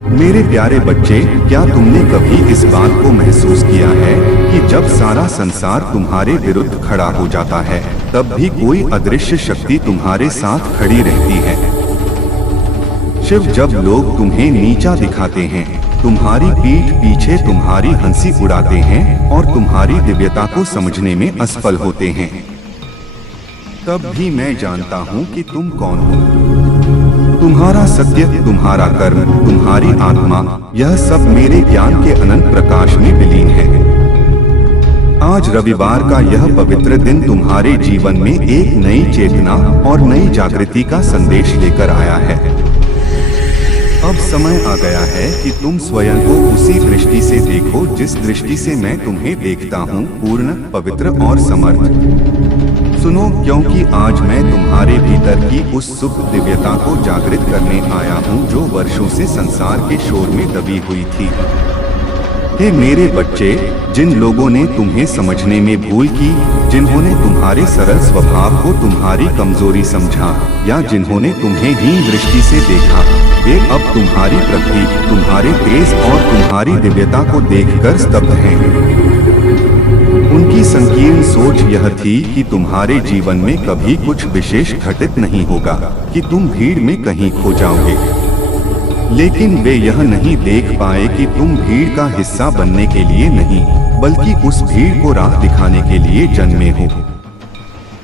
मेरे प्यारे बच्चे, क्या तुमने कभी इस बात को महसूस किया है कि जब सारा संसार तुम्हारे विरुद्ध खड़ा हो जाता है, तब भी कोई अदृश्य शक्ति तुम्हारे साथ खड़ी रहती है। शिव जब लोग तुम्हें नीचा दिखाते हैं, तुम्हारी पीठ पीछे तुम्हारी हंसी उड़ाते हैं और तुम्हारी दिव्यता को समझने में असफल होते हैं, तब भी मैं जानता हूँ कि तुम कौन हो। तुम्हारा सत्य, तुम्हारा कर्म, तुम्हारी आत्मा, यह सब मेरे ज्ञान के अनंत प्रकाश में विलीन है। आज रविवार का यह पवित्र दिन तुम्हारे जीवन में एक नई चेतना और नई जागृति का संदेश लेकर आया है। अब समय आ गया है कि तुम स्वयं को उसी दृष्टि से देखो जिस दृष्टि से मैं तुम्हें देखता हूँ, पूर्ण, पवित्र और समर्थ। सुनो, क्योंकि आज मैं तुम्हारे भीतर की उस सुख दिव्यता को जागृत करने आया हूँ जो वर्षों से संसार के शोर में दबी हुई थी। हे मेरे बच्चे, जिन लोगों ने तुम्हें समझने में भूल की, जिन्होंने तुम्हारे सरल स्वभाव को तुम्हारी कमजोरी समझा या जिन्होंने तुम्हें हीन दृष्टि से देखा, वे अब तुम्हारी प्रगति, तुम्हारे तेज और तुम्हारी दिव्यता को देखकर स्तब्ध हैं। उनकी संकीर्ण सोच यह थी कि तुम्हारे जीवन में कभी कुछ विशेष घटित नहीं होगा, कि तुम भीड़ में कहीं खो जाओगे। लेकिन वे यह नहीं देख पाए कि तुम भीड़ का हिस्सा बनने के लिए नहीं, बल्कि उस भीड़ को राह दिखाने के लिए जन्मे हो।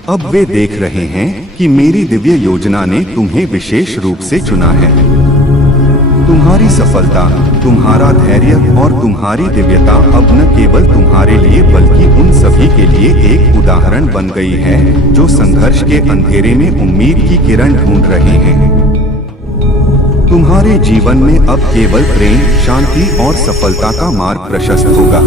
अब वे देख रहे हैं कि मेरी दिव्य योजना ने तुम्हें विशेष रूप से चुना है। तुम्हारी सफलता, तुम्हारा धैर्य और तुम्हारी दिव्यता अब न केवल तुम्हारे लिए बल्कि उन सभी के लिए एक उदाहरण बन गई है जो संघर्ष के अंधेरे में उम्मीद की किरण ढूंढ रहे हैं। तुम्हारे जीवन में अब केवल प्रेम, शांति और सफलता का मार्ग प्रशस्त होगा।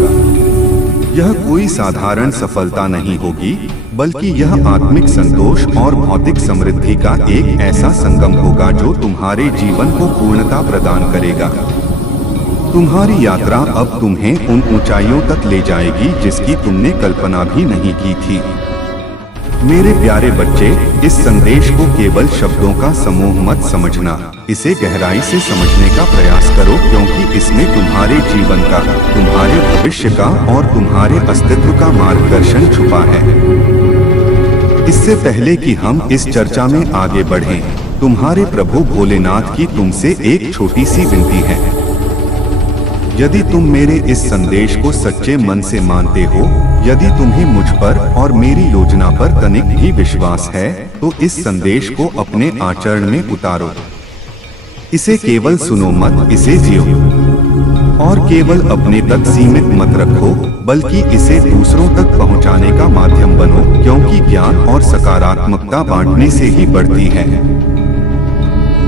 यह कोई साधारण सफलता नहीं होगी, बल्कि यह आत्मिक संतोष और भौतिक समृद्धि का एक ऐसा संगम होगा जो तुम्हारे जीवन को पूर्णता प्रदान करेगा। तुम्हारी यात्रा अब तुम्हें उन ऊंचाइयों तक ले जाएगी जिसकी तुमने कल्पना भी नहीं की थी। मेरे प्यारे बच्चे, इस संदेश को केवल शब्दों का समूह मत समझना, इसे गहराई से समझने का प्रयास करो, क्योंकि इसमें तुम्हारे जीवन का, तुम्हारे भविष्य का और तुम्हारे अस्तित्व का मार्गदर्शन छुपा है। इससे पहले कि हम इस चर्चा में आगे बढ़ें, तुम्हारे प्रभु भोलेनाथ की तुमसे एक छोटी सी विनती है। यदि तुम मेरे इस संदेश को सच्चे मन से मानते हो, यदि तुम्हें मुझ पर और मेरी योजना पर तनिक भी विश्वास है, तो इस संदेश को अपने आचरण में उतारो। इसे केवल सुनो मत, इसे जियो। और केवल अपने तक सीमित मत रखो, बल्कि इसे दूसरों तक पहुंचाने का माध्यम बनो, क्योंकि ज्ञान और सकारात्मकता बांटने से ही बढ़ती है।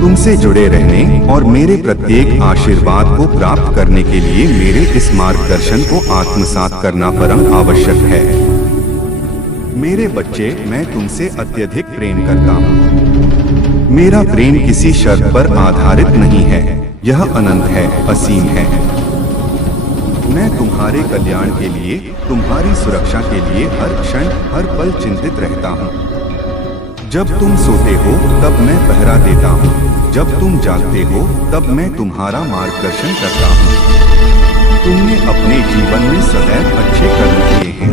तुमसे जुड़े रहने और मेरे प्रत्येक आशीर्वाद को प्राप्त करने के लिए मेरे इस मार्गदर्शन को आत्मसात करना परम आवश्यक है। मेरे बच्चे, मैं तुमसे अत्यधिक प्रेम करता हूँ। मेरा प्रेम किसी शर्त पर आधारित नहीं है, यह अनंत है, असीम है। मैं तुम्हारे कल्याण के लिए, तुम्हारी सुरक्षा के लिए हर क्षण, हर पल चिंतित रहता हूँ। जब तुम सोते हो तब मैं पहरा देता हूँ, जब तुम जागते हो तब मैं तुम्हारा मार्गदर्शन करता हूँ। तुमने अपने जीवन में सदैव अच्छे कर्म किए हैं।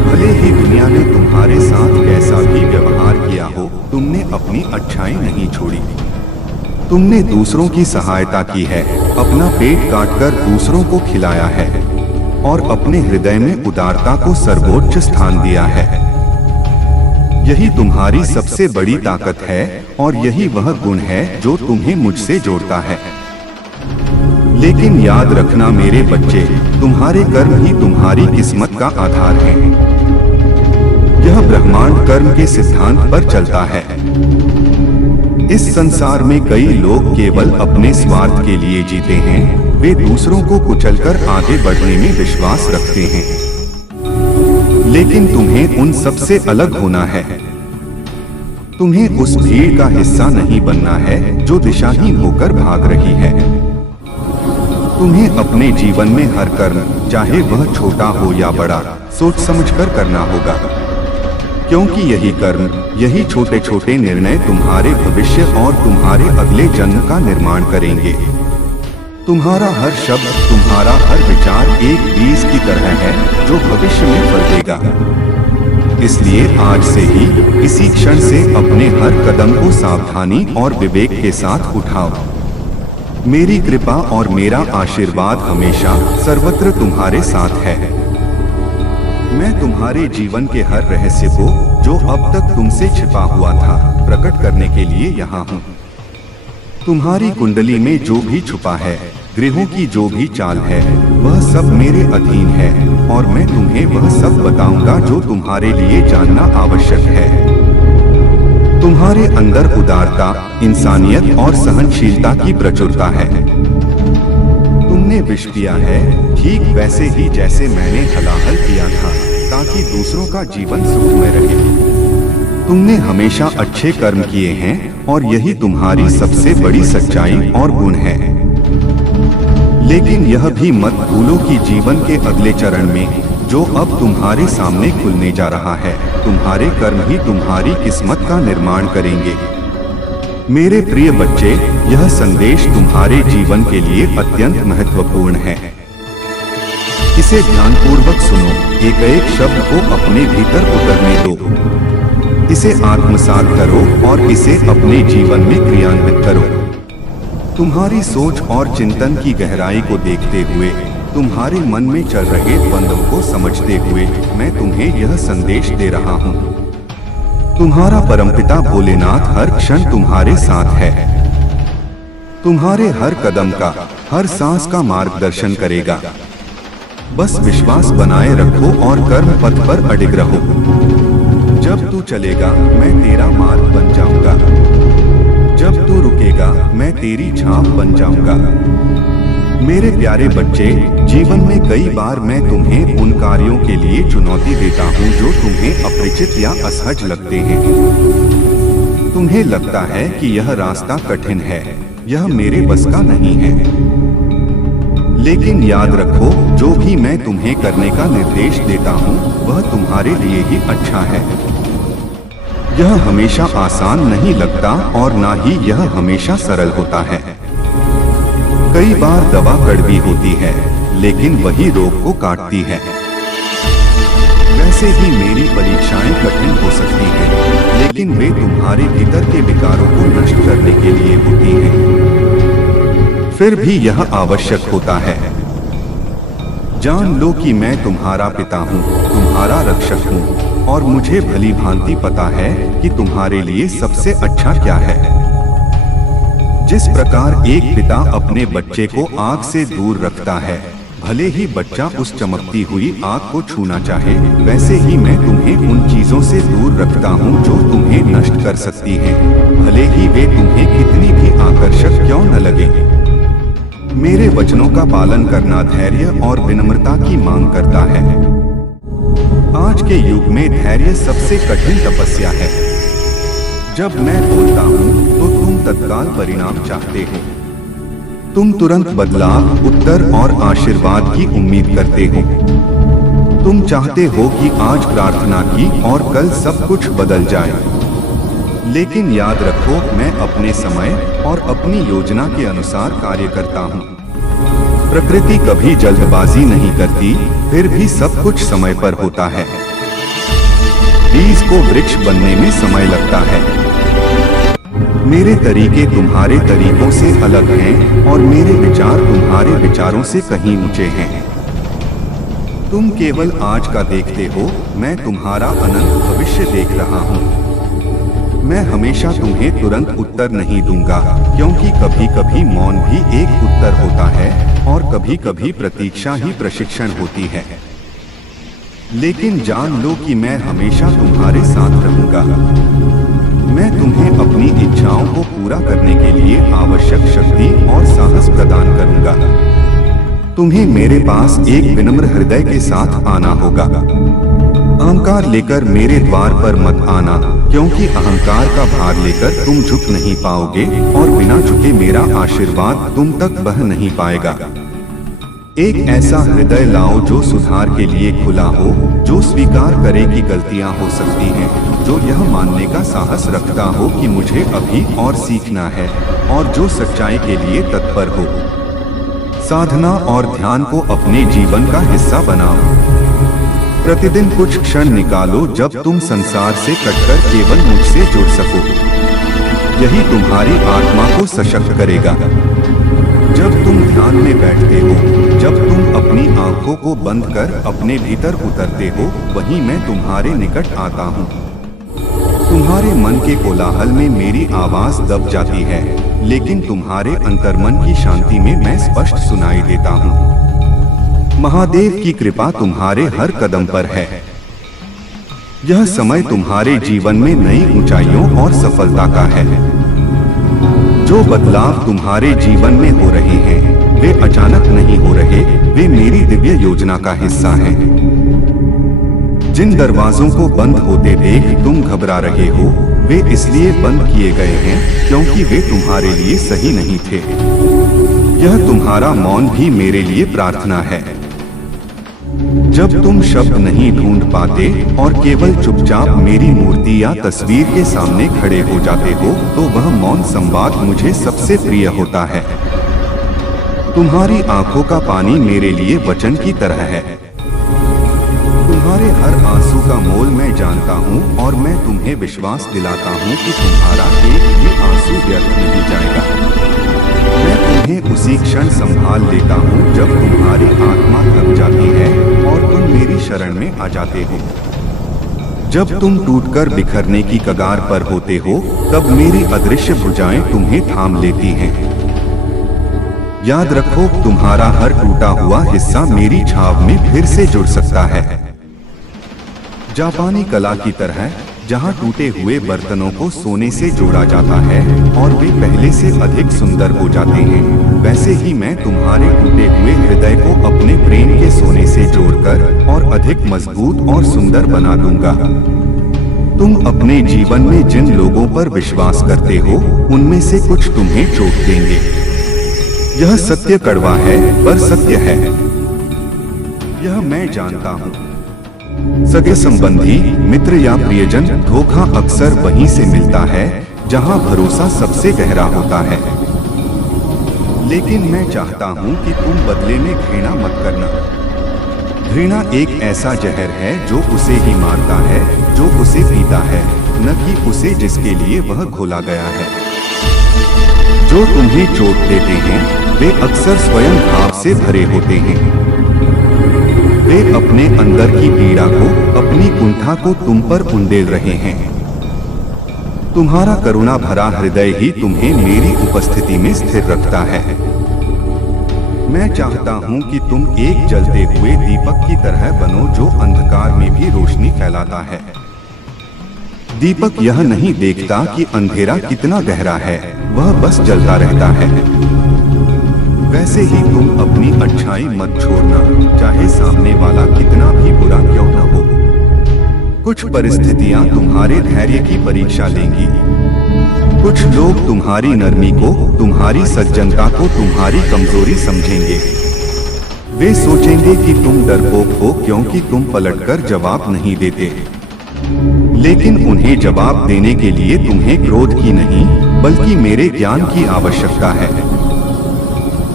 भले ही दुनिया ने तुम्हारे साथ कैसा भी व्यवहार किया हो, तुमने अपनी अच्छाई नहीं छोड़ी। तुमने दूसरों की सहायता की है, अपना पेट काटकर दूसरों को खिलाया है और अपने हृदय में उदारता को सर्वोच्च स्थान दिया है। यही तुम्हारी सबसे बड़ी ताकत है और यही वह गुण है जो तुम्हें मुझसे जोड़ता है। लेकिन याद रखना मेरे बच्चे, तुम्हारे कर्म ही तुम्हारी किस्मत का आधार है। यह ब्रह्मांड कर्म के सिद्धांत पर चलता है। इस संसार में कई लोग केवल अपने स्वार्थ के लिए जीते हैं। वे दूसरों को कुचलकर आगे बढ़ने में विश्वास रखते हैं। लेकिन तुम्हें उन सबसे अलग होना है। तुम्हें उस भीड़ का हिस्सा नहीं बनना है जो दिशाहीन होकर भाग रही है। तुम्हें अपने जीवन में हर कर्म, चाहे वह छोटा हो या बड़ा, सोच समझकर करना होगा। क्योंकि यही कर्म, यही छोटे छोटे निर्णय तुम्हारे भविष्य और तुम्हारे अगले जन्म का निर्माण करेंगे। तुम्हारा हर शब्द, तुम्हारा हर विचार एक बीज की तरह है जो भविष्य में फल देगा। इसलिए आज से ही, इसी क्षण से अपने हर कदम को सावधानी और विवेक के साथ उठाओ। मेरी कृपा और मेरा आशीर्वाद हमेशा सर्वत्र तुम्हारे साथ है। मैं तुम्हारे जीवन के हर रहस्य को, जो अब तक तुमसे छिपा हुआ था, प्रकट करने के लिए यहाँ हूँ। तुम्हारी कुंडली में जो भी छुपा है, ग्रहों की जो भी चाल है, वह सब मेरे अधीन है और मैं तुम्हें वह सब बताऊंगा जो तुम्हारे लिए जानना आवश्यक है। तुम्हारे अंदर उदारता, इंसानियत और सहनशीलता की प्रचुरता है। तुमने विष पिया है ठीक वैसे ही जैसे मैंने हलाहल किया था, ताकि दूसरों का जीवन सुखमय रहे। तुमने हमेशा अच्छे कर्म किए हैं और यही तुम्हारी सबसे बड़ी सच्चाई और गुण है। लेकिन यह भी मत भूलो कि जीवन के अगले चरण में, जो अब तुम्हारे सामने खुलने जा रहा है, तुम्हारे कर्म ही तुम्हारी किस्मत का निर्माण करेंगे। मेरे प्रिय बच्चे, यह संदेश तुम्हारे जीवन के लिए अत्यंत महत्वपूर्ण है। इसे ध्यानपूर्वक सुनो, एक एक शब्द को अपने भीतर उतरने दो। इसे आत्मसात करो और इसे अपने जीवन में क्रियान्वित करो। तुम्हारी सोच और चिंतन की गहराई को देखते हुए, तुम्हारे मन में चल रहे द्वंद्व को समझते हुए, मैं तुम्हें यह संदेश दे रहा हूँ। तुम्हारा परमपिता भोलेनाथ हर क्षण तुम्हारे साथ है। तुम्हारे हर कदम का, हर सांस का मार्गदर्शन करेगा। बस विश्वास बनाए रखो और कर्म पथ पर अडिग रहो। जब तू चलेगा, मैं तेरा मार्ग बन जाऊंगा। जब तू रुकेगा, मैं तेरी छाप बन जाऊंगा। मेरे प्यारे बच्चे, जीवन में कई बार मैं तुम्हें उन कार्यों के लिए चुनौती देता हूँ जो तुम्हें अपरिचित या असहज लगते हैं। तुम्हें लगता है कि यह रास्ता कठिन है, यह मेरे बस का नहीं है। लेकिन याद रखो, जो भी मैं तुम्हें करने का निर्देश देता हूँ, वह तुम्हारे लिए ही अच्छा है। यह हमेशा आसान नहीं लगता और ना ही यह हमेशा सरल होता है। कई बार दवा कड़वी होती है, लेकिन वही रोग को काटती है। वैसे ही मेरी परीक्षाएं कठिन हो सकती हैं, लेकिन वे तुम्हारे भीतर के विकारों को नष्ट करने के लिए होती हैं। फिर भी यह आवश्यक होता है। जान लो कि मैं तुम्हारा पिता हूँ, तुम्हारा रक्षक हूँ और मुझे भली भांति पता है कि तुम्हारे लिए सबसे अच्छा क्या है। जिस प्रकार एक पिता अपने बच्चे को आग से दूर रखता है, भले ही बच्चा उस चमकती हुई आग को छूना चाहे, वैसे ही मैं तुम्हें उन चीजों से दूर रखता हूँ जो तुम्हें नष्ट कर सकती हैं, भले ही वे तुम्हें कितनी भी आकर्षक क्यों न लगे। मेरे वचनों का पालन करना धैर्य और विनम्रता की मांग करता है। आज के युग में धैर्य सबसे कठिन तपस्या है। जब मैं बोलता हूँ तो तुम तत्काल परिणाम चाहते हो। तुम तुरंत बदलाव, उत्तर और आशीर्वाद की उम्मीद करते हो। तुम चाहते हो कि आज प्रार्थना की और कल सब कुछ बदल जाए। लेकिन याद रखो, मैं अपने समय और अपनी योजना के अनुसार कार्य करता हूँ। प्रकृति कभी जल्दबाजी नहीं करती, फिर भी सब कुछ समय पर होता है। बीज को वृक्ष बनने में समय लगता है। मेरे तरीके तुम्हारे तरीकों से अलग हैं और मेरे विचार तुम्हारे विचारों से कहीं ऊंचे हैं। तुम केवल आज का देखते हो, मैं तुम्हारा अनंत भविष्य देख रहा हूँ। मैं हमेशा तुम्हें तुरंत उत्तर नहीं दूंगा, क्योंकि कभी कभी मौन भी एक उत्तर होता है और कभी कभी प्रतीक्षा ही प्रशिक्षण होती है। लेकिन जान लो कि मैं हमेशा तुम्हारे साथ रहूंगा। मैं तुम्हें अपनी इच्छाओं को पूरा करने के लिए आवश्यक शक्ति और साहस प्रदान करूंगा। तुम्हें मेरे पास एक विनम्र हृदय के साथ आना होगा। अहंकार लेकर मेरे द्वार पर मत आना, क्योंकि अहंकार का भार लेकर तुम झुक नहीं पाओगे और बिना झुके मेरा आशीर्वाद तुम तक बह नहीं पाएगा। एक ऐसा हृदय लाओ जो सुधार के लिए खुला हो, जो स्वीकार करे कि गलतियां हो सकती हैं, जो यह मानने का साहस रखता हो कि मुझे अभी और सीखना है, और जो सच्चाई के लिए तत्पर हो। साधना और ध्यान को अपने जीवन का हिस्सा बनाओ। प्रतिदिन कुछ क्षण निकालो जब तुम संसार से कटकर केवल मुझसे जुड़ सको। यही तुम्हारी आत्मा को सशक्त करेगा। जब तुम ध्यान में बैठते हो, जब तुम अपनी आंखों को बंद कर अपने भीतर उतरते हो, वहीं मैं तुम्हारे निकट आता हूँ। तुम्हारे मन के कोलाहल में मेरी आवाज दब जाती है, लेकिन तुम्हारे अंतर्मन की शांति में मैं स्पष्ट सुनाई देता हूँ। महादेव की कृपा तुम्हारे हर कदम पर है। यह समय तुम्हारे जीवन में नई ऊंचाइयों और सफलता का है। जो बदलाव तुम्हारे जीवन में हो रहे हैं, वे अचानक नहीं हो रहे, वे मेरी दिव्य योजना का हिस्सा हैं। जिन दरवाजों को बंद होते देख तुम घबरा रहे हो, वे इसलिए बंद किए गए हैं क्योंकि वे तुम्हारे लिए सही नहीं थे। यह तुम्हारा मौन भी मेरे लिए प्रार्थना है। जब तुम शब्द नहीं ढूंढ पाते और केवल चुपचाप मेरी मूर्ति या तस्वीर के सामने खड़े हो जाते हो, तो वह मौन संवाद मुझे सबसे प्रिय होता है। तुम्हारी आंखों का पानी मेरे लिए वचन की तरह है। तुम्हारे हर आंसू का मोल मैं जानता हूँ, और मैं तुम्हें विश्वास दिलाता हूँ कि तुम्हारा एक भी आंसू व्यर्थ नहीं जाएगा। मैं तुम्हें उसी क्षण संभाल लेता हूँ जब तुम्हारी आत्मा थक जाती है और तुम मेरी शरण में आ जाते हो। जब तुम टूटकर बिखरने की कगार पर होते हो, तब मेरी अदृश्य भुजाएं तुम्हें थाम लेती हैं। याद रखो, तुम्हारा हर टूटा हुआ हिस्सा मेरी छाव में फिर से जुड़ सकता है। जापानी कला की तरह, जहाँ टूटे हुए बर्तनों को सोने से जोड़ा जाता है और वे पहले से अधिक सुंदर हो जाते हैं, वैसे ही मैं तुम्हारे टूटे हुए हृदय को अपने प्रेम के सोने से जोड़कर और अधिक मजबूत और सुंदर बना दूंगा। तुम अपने जीवन में जिन लोगों पर विश्वास करते हो, उनमें से कुछ तुम्हें चोट देंगे। यह सत्य कड़वा है, पर सत्य है। यह मैं जानता हूँ। सगे संबंधी, मित्र या प्रियजन, धोखा अक्सर वहीं से मिलता है जहां भरोसा सबसे गहरा होता है। लेकिन मैं चाहता हूं कि तुम बदले में घृणा मत करना। घृणा एक ऐसा जहर है जो उसे ही मारता है जो उसे पीता है, न कि उसे जिसके लिए वह घोला गया है। जो तुम्हें चोट देते हैं, वे अक्सर स्वयं भाव से भरे होते हैं। वे अपने अंदर की पीड़ा को, अपनी कुंठा को तुम पर उंडेल रहे हैं। तुम्हारा करुणा भरा हृदय ही तुम्हें मेरी उपस्थिति में स्थिर रखता है। मैं चाहता हूं कि तुम एक जलते हुए दीपक की तरह बनो जो अंधकार में भी रोशनी फैलाता है। दीपक यह नहीं देखता कि अंधेरा कितना गहरा है, वह बस जलता रहता है। वैसे ही तुम अपनी अच्छाई मत छोड़ना, चाहे सामने वाला कितना भी बुरा क्यों न हो। कुछ परिस्थितियां तुम्हारे धैर्य की परीक्षा लेंगी। कुछ लोग तुम्हारी नरमी को, तुम्हारी सज्जनता को तुम्हारी कमजोरी समझेंगे। वे सोचेंगे कि तुम डरपोक हो क्योंकि तुम पलटकर जवाब नहीं देते। लेकिन उन्हें जवाब देने के लिए तुम्हें क्रोध की नहीं, बल्कि मेरे ज्ञान की आवश्यकता है।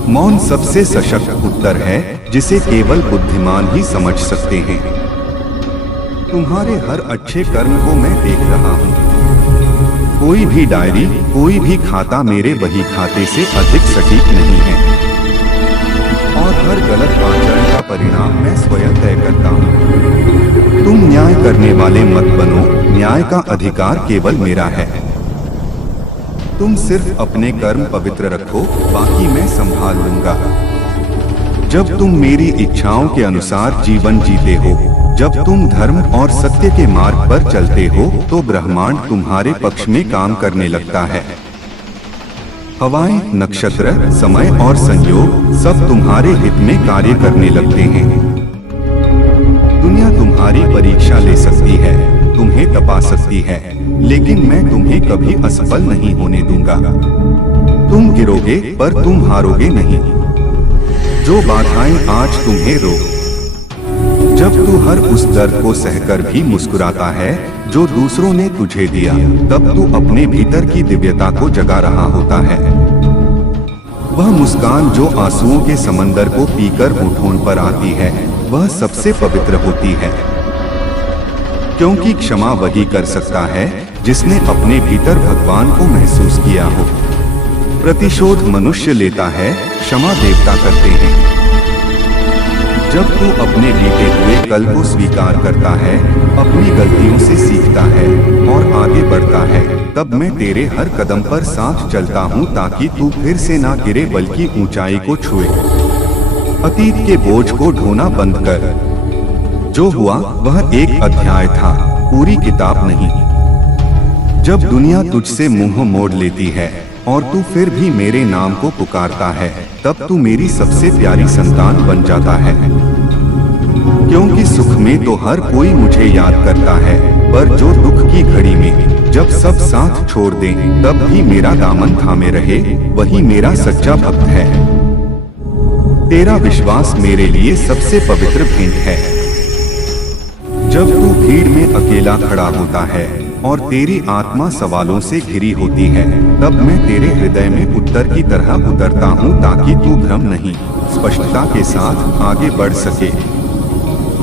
मौन सबसे सशक्त उत्तर है, जिसे केवल बुद्धिमान ही समझ सकते हैं। तुम्हारे हर अच्छे कर्म को मैं देख रहा हूँ। कोई भी डायरी, कोई भी खाता मेरे बही खाते से अधिक सटीक नहीं है। और हर गलत आचरण का परिणाम मैं स्वयं तय करता हूँ। तुम न्याय करने वाले मत बनो, न्याय का अधिकार केवल मेरा है। तुम सिर्फ अपने कर्म पवित्र रखो, बाकी मैं संभाल लूंगा। जब तुम मेरी इच्छाओं के अनुसार जीवन जीते हो, जब तुम धर्म और सत्य के मार्ग पर चलते हो, तो ब्रह्मांड तुम्हारे पक्ष में काम करने लगता है। हवाएं, नक्षत्र, समय और संयोग सब तुम्हारे हित में कार्य करने लगते हैं। दुनिया तुम्हारी परीक्षा ले सकती है, तुम्हें तपा सकती है, लेकिन मैं तुम्हें कभी असफल नहीं होने दूंगा। तुम गिरोगे पर तुम हारोगे नहीं। जो बाधाएं आज तुम्हें रोक जब तू हर उस दर्द को सहकर भी मुस्कुराता है जो दूसरों ने तुझे दिया, तब तू अपने भीतर की दिव्यता को जगा रहा होता है। वह मुस्कान जो आंसुओं के समंदर को पीकर होठों पर आती है, वह सबसे पवित्र होती है, क्योंकि क्षमा वही कर सकता है जिसने अपने भीतर भगवान को महसूस किया हो। प्रतिशोध मनुष्य लेता है, क्षमा देवता करते हैं। जब तू अपने बीते हुए कल को स्वीकार करता है, अपनी गलतियों से सीखता है और आगे बढ़ता है, तब मैं तेरे हर कदम पर साथ चलता हूँ ताकि तू फिर से ना गिरे बल्कि ऊंचाई को छुए। अतीत के बोझ को ढोना बंद कर। जो हुआ वह एक अध्याय था, पूरी किताब नहीं। जब दुनिया तुझसे मुंह मोड़ लेती है और तू फिर भी मेरे नाम को पुकारता है, तब तू मेरी सबसे प्यारी संतान बन जाता है। क्योंकि सुख में तो हर कोई मुझे याद करता है, पर जो दुख की घड़ी में जब सब साथ छोड़ दें, तब भी मेरा दामन थामे रहे, वही मेरा सच्चा भक्त है। तेरा विश्वास मेरे लिए सबसे पवित्र भेंट है। जब तू भीड़ में अकेला खड़ा होता है और तेरी आत्मा सवालों से घिरी होती है, तब मैं तेरे हृदय में उत्तर की तरह उतरता हूँ ताकि तू भ्रम नहीं, स्पष्टता के साथ आगे बढ़ सके।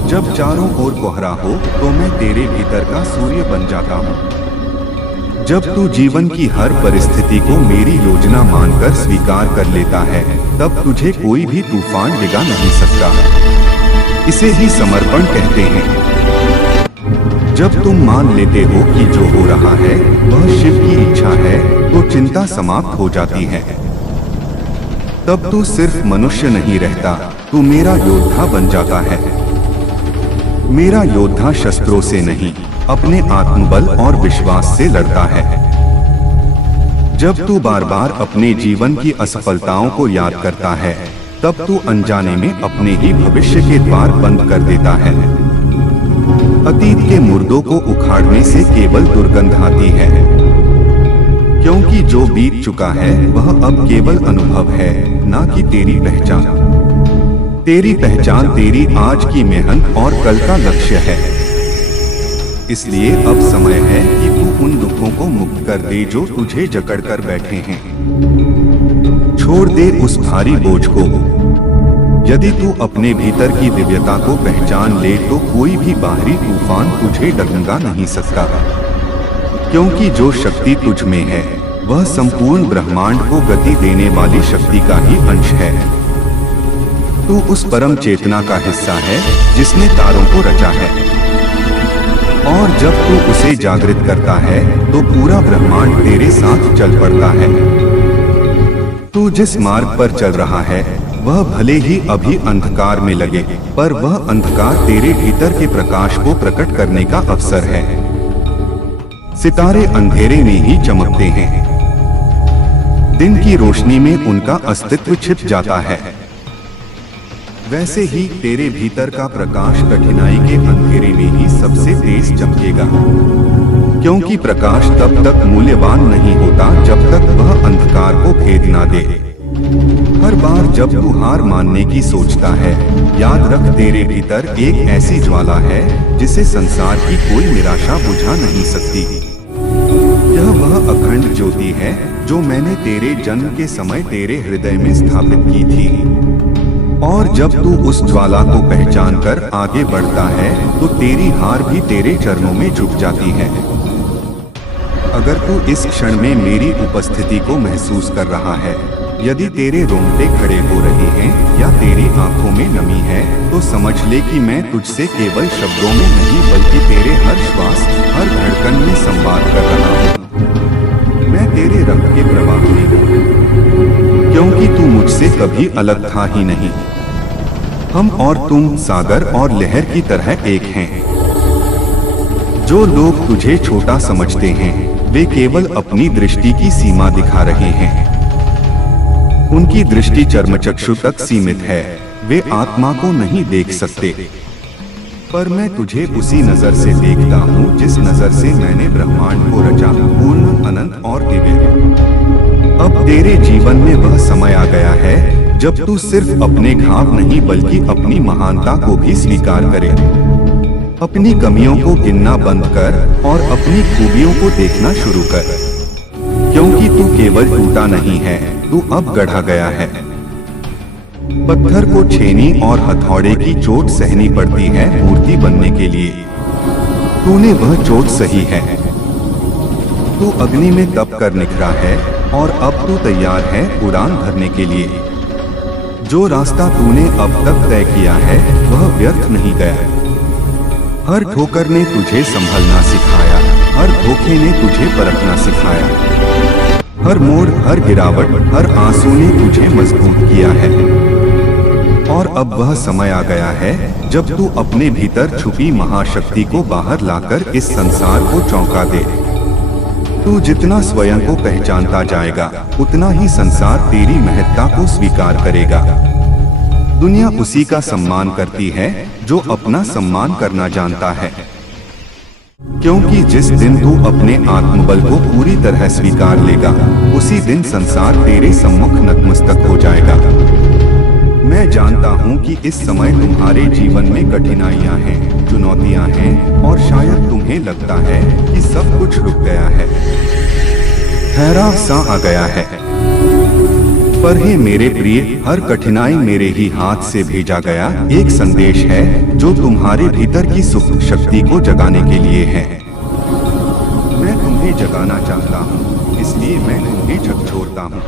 जब चारों ओर कोहरा हो तो मैं तेरे भीतर का सूर्य बन जाता हूँ। जब तू जीवन की हर परिस्थिति को मेरी योजना मानकर स्वीकार कर लेता है, तब तुझे कोई भी तूफान डिगा नहीं सकता। इसे ही समर्पण कहते हैं। जब तुम मान लेते हो कि जो हो रहा है वह शिव की इच्छा है, तो चिंता समाप्त हो जाती है। तब तू सिर्फ मनुष्य नहीं रहता, तू मेरा योद्धा बन जाता है। मेरा योद्धा शस्त्रों से नहीं, अपने आत्मबल और विश्वास से लड़ता है। जब तू बार बार अपने जीवन की असफलताओं को याद करता है, तब तू अनजाने में अपने ही भविष्य के द्वार बंद कर देता है। अतीत के मुर्दों को उखाड़ने से केवल दुर्गंध आती है, क्योंकि जो बीत चुका है वह अब केवल अनुभव है, ना कि तेरी पहचान। तेरी पहचान तेरी आज की मेहनत और कल का लक्ष्य है। इसलिए अब समय है कि तू उन दुखों को मुक्त कर दे जो तुझे जकड़ कर बैठे हैं। छोड़ दे उस भारी बोझ को। यदि तू अपने भीतर की दिव्यता को पहचान ले तो कोई भी बाहरी तूफान तुझे डगमगा नहीं सकता, क्योंकि जो शक्ति तुझ में है वह संपूर्ण ब्रह्मांड को गति देने वाली शक्ति का ही अंश है। तू उस परम चेतना का हिस्सा है जिसने तारों को रचा है, और जब तू उसे जागृत करता है तो पूरा ब्रह्मांड तेरे साथ चल पड़ता है। तू जिस मार्ग पर चल रहा है वह भले ही अभी अंधकार में लगे, पर वह अंधकार तेरे भीतर के प्रकाश को प्रकट करने का अवसर है। सितारे अंधेरे में ही चमकते हैं, दिन की रोशनी में उनका अस्तित्व छिप जाता है। वैसे ही तेरे भीतर का प्रकाश कठिनाई के अंधेरे में ही सबसे तेज चमकेगा, क्योंकि प्रकाश तब तक मूल्यवान नहीं होता जब तक वह अंधकार को भेद ना दे। हर बार जब तू हार मानने की सोचता है, याद रख तेरे भीतर एक ऐसी ज्वाला है जिसे संसार की कोई निराशा बुझा नहीं सकती। यह वह अखंड ज्योति है जो मैंने तेरे जन्म के समय तेरे हृदय में स्थापित की थी, और जब तू उस ज्वाला को पहचान कर आगे बढ़ता है तो तेरी हार भी तेरे चरणों में झुक जाती है। अगर तू इस क्षण में मेरी उपस्थिति को महसूस कर रहा है, यदि तेरे रोंगटे खड़े हो रहे हैं या तेरी आंखों में नमी है, तो समझ ले कि मैं तुझसे केवल शब्दों में नहीं बल्कि तेरे हर श्वास, हर धड़कन में संवाद कर रहा हूँ। मैं तेरे रक्त के प्रवाह में हूँ, क्योंकि तू मुझसे कभी अलग था ही नहीं। हम और तुम सागर और लहर की तरह एक हैं। जो लोग तुझे छोटा समझते हैं वे केवल अपनी दृष्टि की सीमा दिखा रहे हैं। उनकी दृष्टि चर्मचक्षु तक सीमित है, वे आत्मा को नहीं देख सकते। पर मैं तुझे उसी नजर से देखता हूँ जिस नजर से मैंने ब्रह्मांड को रचा, पूर्ण, अनंत और दिव्य। अब तेरे जीवन में वह समय आ गया है जब तू सिर्फ अपने घाव नहीं बल्कि अपनी महानता को भी स्वीकार करे। अपनी कमियों को गिनना बंद कर और अपनी खूबियों को देखना शुरू कर, क्योंकि तू केवल टूटा नहीं है, तू अब गढ़ा गया है। पत्थर को छेनी और हथौड़े की चोट सहनी पड़ती है मूर्ति बनने के लिए। तूने वह चोट सही है। तू अग्नि में तप कर निखरा है और अब तू तैयार है उड़ान भरने के लिए। जो रास्ता तूने अब तक तय किया है वह व्यर्थ नहीं गया। हर ठोकर ने तुझे संभलना सिखाया, हर धोखे ने तुझे परखना सिखाया। हर मोड़, हर गिरावट, हर आंसू ने तुझे मजबूत किया है। और अब वह समय आ गया है जब तू अपने भीतर छुपी महाशक्ति को बाहर लाकर इस संसार को चौंका दे। तू जितना स्वयं को पहचानता जाएगा उतना ही संसार तेरी महत्ता को स्वीकार करेगा। दुनिया उसी का सम्मान करती है जो अपना सम्मान करना जानता है, क्योंकि जिस दिन तू अपने आत्मबल को पूरी तरह स्वीकार लेगा उसी दिन संसार तेरे सम्मुख नतमस्तक हो जाएगा। मैं जानता हूँ कि इस समय तुम्हारे जीवन में कठिनाइयाँ हैं, चुनौतियाँ हैं और शायद तुम्हें लगता है कि सब कुछ रुक गया है, ठहराव सा आ गया है। पर हे मेरे प्रिय, हर कठिनाई मेरे ही हाथ से भेजा गया एक संदेश है जो तुम्हारे भीतर की सुप्त शक्ति को जगाने के लिए है। मैं तुम्हें जगाना चाहता हूँ, इसलिए मैं तुम्हें झकझोरता हूँ।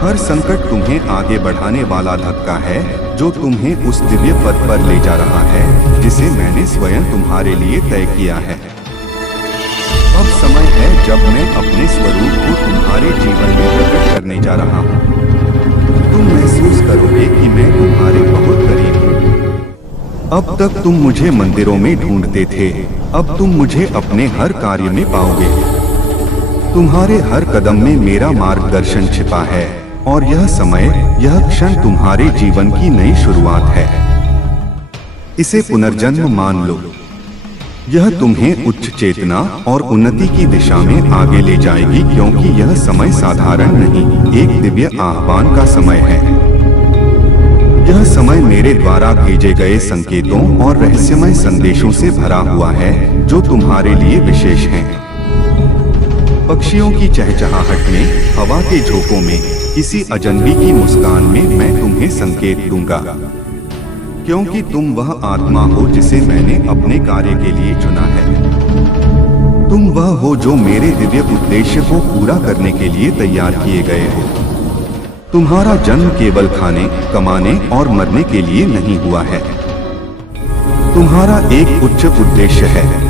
हर संकट तुम्हें आगे बढ़ाने वाला धक्का है जो तुम्हें उस दिव्य पद पर ले जा रहा है जिसे मैंने स्वयं तुम्हारे लिए तय किया है। अब समय है जब मैं अपने स्वरूप को तुम्हारे जीवन में प्रकट करने जा रहा हूँ। तुम महसूस करोगे कि मैं तुम्हारे बहुत करीब हूँ। अब तक तुम मुझे मंदिरों में ढूंढते थे, अब तुम मुझे अपने हर कार्य में पाओगे। तुम्हारे हर कदम में मेरा मार्गदर्शन छिपा है और यह समय, यह क्षण तुम्हारे जीवन की नई शुरुआत है। इसे पुनर्जन्म मान लो। यह तुम्हें उच्च चेतना और उन्नति की दिशा में आगे ले जाएगी, क्योंकि यह समय साधारण नहीं, एक दिव्य आह्वान का समय है। यह समय मेरे द्वारा भेजे गए संकेतों और रहस्यमय संदेशों से भरा हुआ है जो तुम्हारे लिए विशेष हैं। पक्षियों की चहचहाहट में, हवा के झोंकों में, किसी अजनबी की मुस्कान में मैं तुम्हें संकेत दूंगा, क्योंकि तुम वह आत्मा हो जिसे मैंने अपने कार्य के लिए चुना है। तुम वह हो जो मेरे दिव्य उद्देश्य को पूरा करने के लिए तैयार किए गए हो। तुम्हारा जन्म केवल खाने, कमाने और मरने के लिए नहीं हुआ है। तुम्हारा एक उच्च उद्देश्य है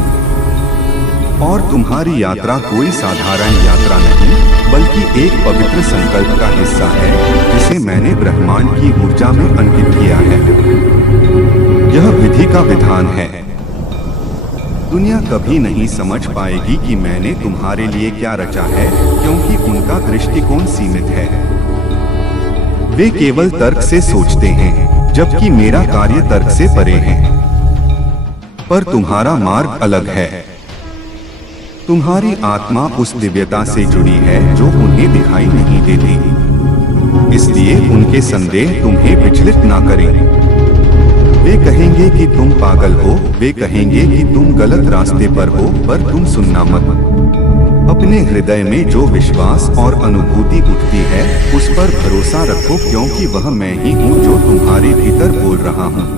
और तुम्हारी यात्रा कोई साधारण यात्रा नहीं बल्कि एक पवित्र संकल्प का हिस्सा है जिसे मैंने ब्रह्मांड की ऊर्जा में अंकित किया है। यह विधि का विधान है। दुनिया कभी नहीं समझ पाएगी कि मैंने तुम्हारे लिए क्या रचा है, क्योंकि उनका दृष्टिकोण सीमित है। वे केवल तर्क से सोचते हैं, जबकि मेरा कार्य तर्क से परे है। पर तुम्हारा मार्ग अलग है। तुम्हारी आत्मा उस दिव्यता से जुड़ी है जो उन्हें दिखाई नहीं देती, इसलिए उनके संदेह तुम्हें विचलित ना करें। वे कहेंगे कि तुम पागल हो, वे कहेंगे कि तुम गलत रास्ते पर हो, पर तुम सुनना मत। अपने हृदय में जो विश्वास और अनुभूति उठती है उस पर भरोसा रखो, क्योंकि वह मैं ही हूँ जो तुम्हारे भीतर बोल रहा हूँ।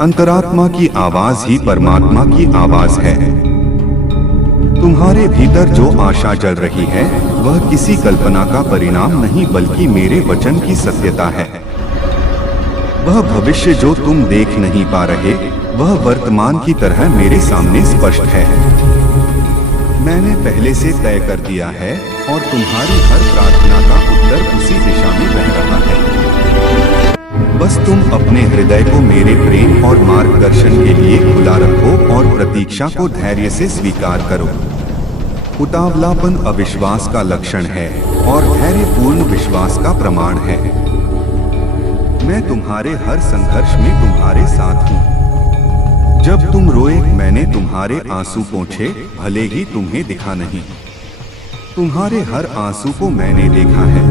अंतरात्मा की आवाज ही परमात्मा की आवाज है। तुम्हारे भीतर जो आशा जल रही है वह किसी कल्पना का परिणाम नहीं बल्कि मेरे वचन की सत्यता है। वह भविष्य जो तुम देख नहीं पा रहे वह वर्तमान की तरह मेरे सामने स्पष्ट है। मैंने पहले से तय कर दिया है और तुम्हारी हर प्रार्थना का उत्तर उसी दिशा में बह रहा है। बस तुम अपने हृदय को मेरे प्रेम और मार्गदर्शन के लिए खुला रखो और प्रतीक्षा को धैर्य से स्वीकार करो। उतावलापन अविश्वास का लक्षण है और धैर्यपूर्ण विश्वास का प्रमाण है। मैं तुम्हारे हर संघर्ष में तुम्हारे साथ हूँ। जब तुम रोए मैंने तुम्हारे आंसू पोंछे, भले ही तुम्हें दिखा नहीं। तुम्हारे हर आंसू को मैंने देखा है।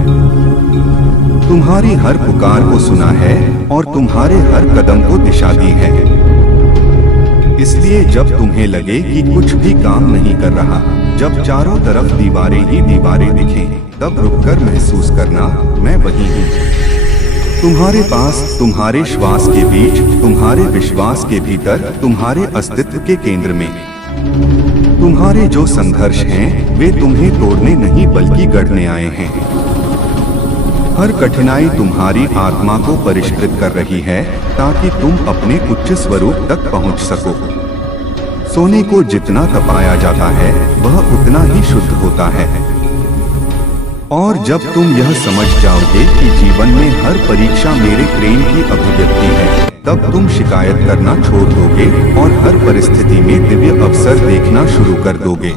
तुम्हारी हर पुकार को सुना है और तुम्हारे हर कदम को दिशा दी है। इसलिए जब तुम्हें लगे कि कुछ भी काम नहीं कर रहा, जब चारों तरफ दीवारें ही दीवारें दिखें, तब रुककर महसूस करना, मैं वही हूँ। तुम्हारे पास, तुम्हारे श्वास के बीच, तुम्हारे विश्वास के भीतर, तुम्हारे अस्तित्व के केंद्र में। तुम्हारे जो संघर्ष हैं, वे तुम्हें तोड़ने नहीं बल्कि गढ़ने आए हैं। हर कठिनाई तुम्हारी आत्मा को परिष्कृत कर रही है ताकि तुम अपने उच्च स्वरूप तक पहुंच सको। सोने को जितना तपाया जाता है वह उतना ही शुद्ध होता है। और जब तुम यह समझ जाओगे कि जीवन में हर परीक्षा मेरे प्रेम की अभिव्यक्ति है, तब तुम शिकायत करना छोड़ दोगे और हर परिस्थिति में दिव्य अवसर देखना शुरू कर दोगे।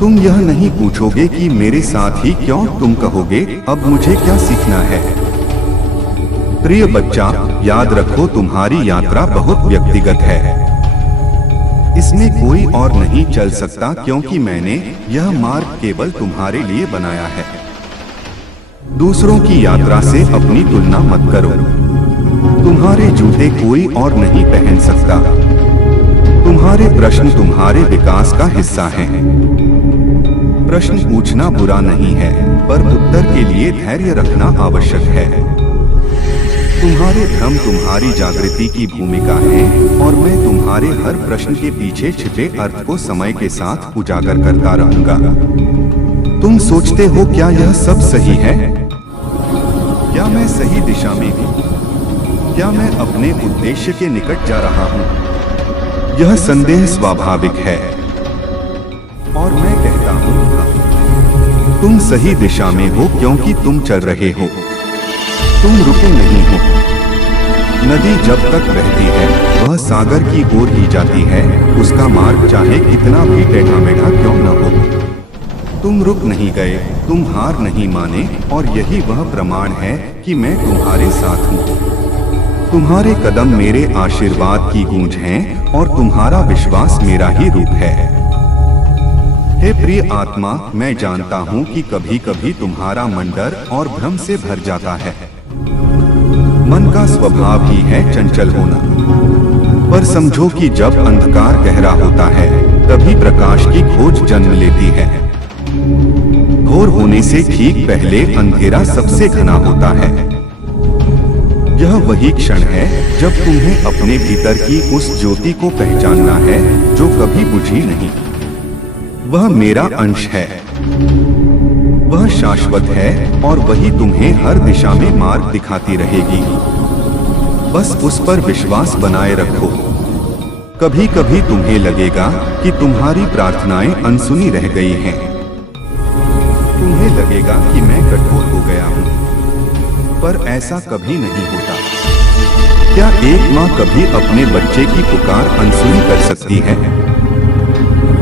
तुम यह नहीं पूछोगे कि मेरे साथ ही क्यों, तुम कहोगे अब मुझे क्या सीखना है। प्रिय बच्चा, याद रखो तुम्हारी यात्रा बहुत व्यक्तिगत है। इसमें कोई और नहीं चल सकता क्योंकि मैंने यह मार्ग केवल तुम्हारे लिए बनाया है। दूसरों की यात्रा से अपनी तुलना मत करो। तुम्हारे जूते कोई और नहीं पहन सकता। तुम्हारे प्रश्न तुम्हारे विकास का हिस्सा हैं। प्रश्न पूछना बुरा नहीं है, पर उत्तर के लिए धैर्य रखना आवश्यक है। तुम्हारे भ्रम तुम्हारी जागृति की भूमिका है और मैं तुम्हारे हर प्रश्न के पीछे छिपे अर्थ को समय के साथ उजागर करता रहूंगा। तुम सोचते हो क्या यह सब सही है? क्या मैं सही दिशा में हूँ? क्या मैं अपने उद्देश्य के निकट जा रहा हूँ? यह संदेह स्वाभाविक है और मैं कहता हूँ तुम सही दिशा में हो क्योंकि तुम चल रहे हो, तुम रुके नहीं हो। नदी जब तक बहती है वह सागर की ओर ही जाती है, उसका मार्ग चाहे कितना भी टेढ़ा मेढ़ा क्यों न हो। तुम रुक नहीं गए, तुम हार नहीं माने, और यही वह प्रमाण है कि मैं तुम्हारे साथ हूँ। तुम्हारे कदम मेरे आशीर्वाद की गूंज हैं और तुम्हारा विश्वास मेरा ही रूप है। हे प्रिय आत्मा, मैं जानता हूँ कि कभी कभी तुम्हारा मन डर और भ्रम से भर जाता है। मन का स्वभाव ही है चंचल होना। पर समझो कि जब अंधकार गहरा होता है तभी प्रकाश की खोज जन्म लेती है। घोर होने से ठीक पहले अंधेरा सबसे घना होता है। यह वही क्षण है जब तुम्हें अपने भीतर की उस ज्योति को पहचानना है जो कभी बुझी नहीं। वह मेरा अंश है, वह शाश्वत है और वही तुम्हें हर दिशा में मार्ग दिखाती रहेगी। बस उस पर विश्वास बनाए रखो। कभी कभी तुम्हें लगेगा कि तुम्हारी प्रार्थनाएं अनसुनी रह गई हैं। तुम्हें लगेगा कि मैं कठोर हो गया हूँ, पर ऐसा कभी नहीं होता। क्या एक माँ कभी अपने बच्चे की पुकार अनसुनी कर सकती है?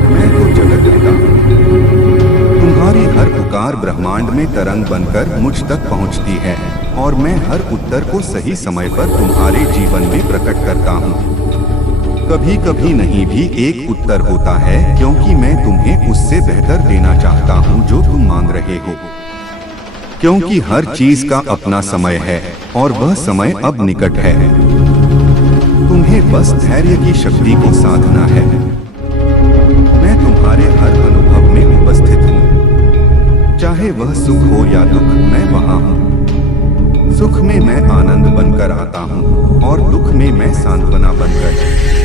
मैं तो जगत पिता हूँ। तुम्हारी हर पुकार ब्रह्मांड में तरंग बनकर मुझ तक पहुँचती है और मैं हर उत्तर को सही समय पर तुम्हारे जीवन में प्रकट करता हूँ। कभी कभी नहीं भी एक उत्तर होता है क्योंकि मैं तुम्हें उससे बेहतर देना चाहता हूँ जो तुम मांग रहे हो। क्योंकि हर चीज का अपना समय है और वह समय अब निकट है। तुम्हें बस धैर्य की शक्ति को साधना है। मैं तुम्हारे हर अनुभव में उपस्थित हूँ, चाहे वह सुख हो या दुख, मैं वहाँ हूँ। सुख में मैं आनंद बनकर आता हूँ और दुख में मैं सांत्वना बनकर।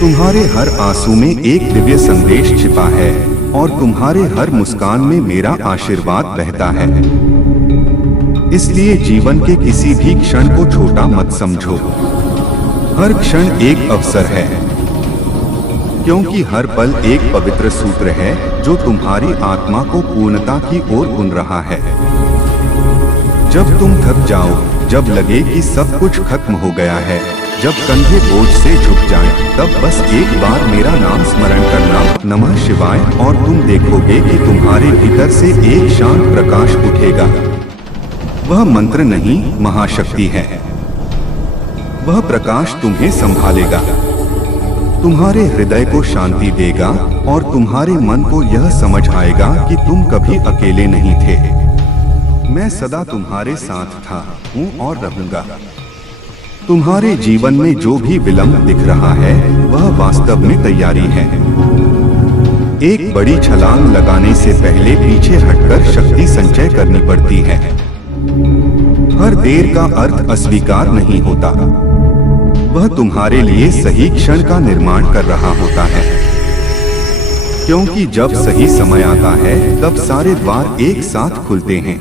तुम्हारे हर आंसू में एक दिव्य संदेश छिपा है और तुम्हारे हर मुस्कान में मेरा आशीर्वाद बहता है। इसलिए जीवन के किसी भी क्षण को छोटा मत समझो। हर क्षण एक अवसर है, क्योंकि हर पल एक पवित्र सूत्र है जो तुम्हारी आत्मा को पूर्णता की ओर बुन रहा है। जब तुम थक जाओ, जब लगे कि सब कुछ खत्म हो गया है, जब कंधे बोझ से झुक जाएं, तब बस एक बार मेरा नाम स्मरण करना, नमः शिवाय, और तुम देखोगे कि तुम्हारे भीतर से एक शांत प्रकाश उठेगा। वह मंत्र नहीं, महाशक्ति है। वह प्रकाश तुम्हें संभालेगा, तुम्हारे हृदय को शांति देगा और तुम्हारे मन को यह समझ आएगा कि तुम कभी अकेले नहीं थे। मैं सदा तुम्हारे साथ था, हूँ और रहूंगा। तुम्हारे जीवन में जो भी विलंब दिख रहा है वह वास्तव में तैयारी है। एक बड़ी छलांग लगाने से पहले पीछे हटकर शक्ति संचय करनी पड़ती है। हर देर का अर्थ अस्वीकार नहीं होता, वह तुम्हारे लिए सही क्षण का निर्माण कर रहा होता है। क्योंकि जब सही समय आता है तब सारे द्वार एक साथ खुलते हैं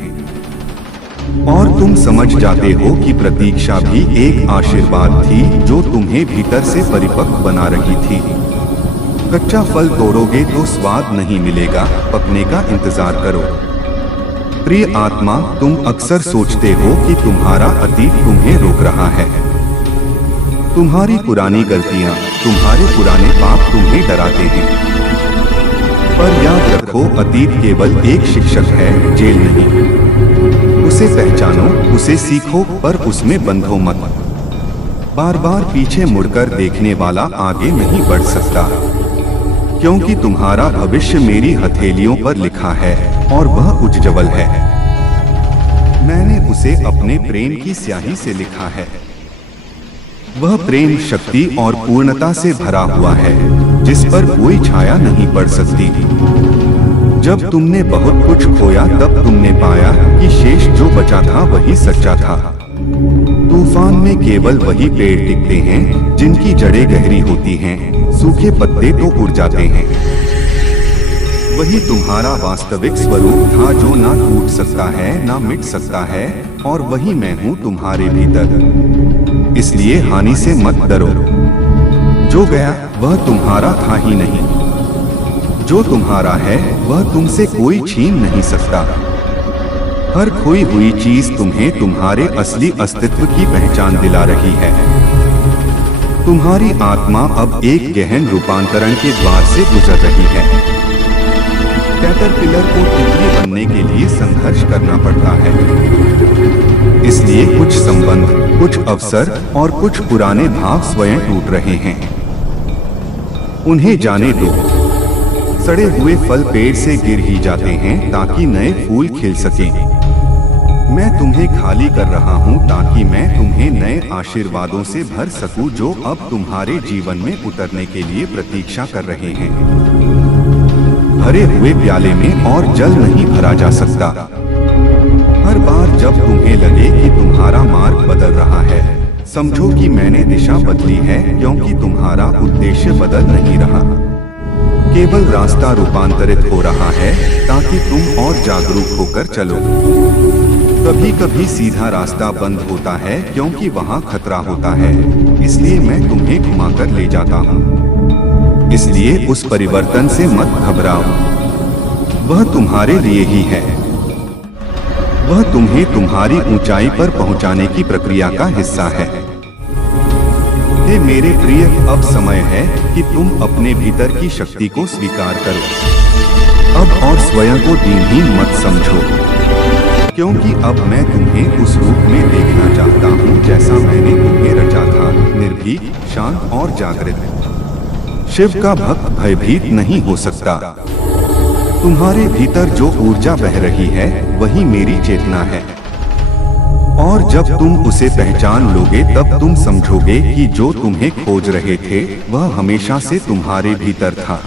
और तुम समझ जाते हो कि प्रतीक्षा भी एक आशीर्वाद थी जो तुम्हें भीतर से परिपक्व बना रही थी। कच्चा फल तोड़ोगे तो स्वाद नहीं मिलेगा, पकने का इंतजार करो। प्रिय आत्मा, तुम अक्सर सोचते हो कि तुम्हारा अतीत तुम्हें रोक रहा है। तुम्हारी पुरानी गलतियां, तुम्हारे पुराने पाप तुम्हें डराते हैं। पर याद रखो, अतीत केवल एक शिक्षक है, जेल नहीं। उसे पहचानो, उसे सीखो, पर उसमें बंधो मत। बार बार पीछे मुड़कर देखने वाला आगे नहीं बढ़ सकता, क्योंकि तुम्हारा भविष्य मेरी हथेलियों पर लिखा है और वह उज्ज्वल है। मैंने उसे अपने प्रेम की स्याही से लिखा है। वह प्रेम शक्ति और पूर्णता से भरा हुआ है, जिस पर कोई छाया नहीं पड़ सकती। जब तुमने बहुत कुछ खोया तब तुमने पाया कि शेष जो बचा था वही सच्चा था। तूफान में केवल वही पेड़ टिकते हैं जिनकी जड़ें गहरी होती हैं, सूखे पत्ते तो उड़ जाते हैं। वही तुम्हारा वास्तविक स्वरूप था जो ना टूट सकता है, ना मिट सकता है, और वही मैं हूँ तुम्हारे भीतर। इसलिए हानि से मत डरो। जो गया वह तुम्हारा था ही नहीं, जो तुम्हारा है वह तुमसे कोई छीन नहीं सकता। हर खोई हुई चीज तुम्हें तुम्हारे असली अस्तित्व की पहचान दिला रही है। तुम्हारी आत्मा अब एक गहन रूपांतरण के द्वार से गुजर रही है। कैटरपिलर को तितली बनने के लिए संघर्ष करना पड़ता है। इसलिए कुछ संबंध, कुछ अवसर और कुछ पुराने भाव स्वयं टूट रहे हैं। उन्हें जाने दो। सड़े हुए फल पेड़ से गिर ही जाते हैं ताकि नए फूल खिल सकें। मैं तुम्हें खाली कर रहा हूं ताकि मैं तुम्हें नए आशीर्वादों से भर सकूं जो अब तुम्हारे जीवन में उतरने के लिए प्रतीक्षा कर रहे हैं। भरे हुए प्याले में और जल नहीं भरा जा सकता। हर बार जब तुम्हें लगे कि तुम्हारा मार्ग बदल रहा है, समझो कि मैंने दिशा बदली है, क्योंकि तुम्हारा उद्देश्य बदल नहीं रहा। केवल रास्ता रूपांतरित हो रहा है ताकि तुम और जागरूक होकर चलो। कभी कभी सीधा रास्ता बंद होता है क्योंकि वहाँ खतरा होता है, इसलिए मैं तुम्हें घुमाकर ले जाता हूँ। इसलिए उस परिवर्तन से मत घबराओ, वह तुम्हारे लिए ही है। वह तुम्हें तुम्हारी ऊंचाई पर पहुंचाने की प्रक्रिया का हिस्सा है। हे मेरे प्रिय, अब समय है कि तुम अपने भीतर की शक्ति को स्वीकार करो। अब और स्वयं को दीनहीन मत समझो, क्योंकि अब मैं तुम्हें उस रूप में देखना चाहता हूँ जैसा मैंने तुम्हें रचा था, निर्भीक, शांत और जागृत। शिव का भक्त भयभीत नहीं हो सकता। तुम्हारे भीतर जो ऊर्जा बह रही है वही मेरी चेतना है, और जब तुम उसे पहचान लोगे तब तुम समझोगे कि जो तुम्हें खोज रहे थे वह हमेशा से तुम्हारे भीतर था।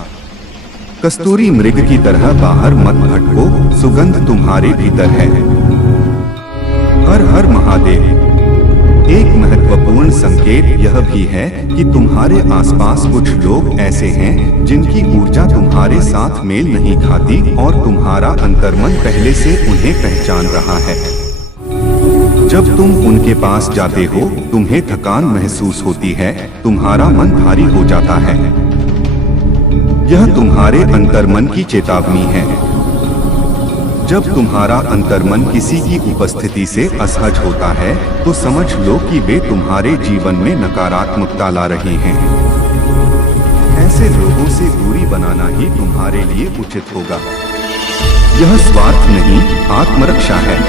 कस्तूरी मृग की तरह बाहर मत भटको, सुगंध तुम्हारे भीतर है। हर हर महादेव। एक महत्वपूर्ण संकेत यह भी है कि तुम्हारे आसपास कुछ लोग ऐसे हैं जिनकी ऊर्जा तुम्हारे साथ मेल नहीं खाती और तुम्हारा अंतर्मन पहले से उन्हें पहचान रहा है। जब तुम उनके पास जाते हो तुम्हें थकान महसूस होती है, तुम्हारा मन भारी हो जाता है। यह तुम्हारे अंतर्मन की चेतावनी है। जब तुम्हारा अंतर्मन किसी की उपस्थिति से असहज होता है तो समझ लो कि वे तुम्हारे जीवन में नकारात्मकता ला रहे हैं। ऐसे लोगों से दूरी बनाना ही तुम्हारे लिए उचित होगा। यह स्वार्थ नहीं, आत्मरक्षा है।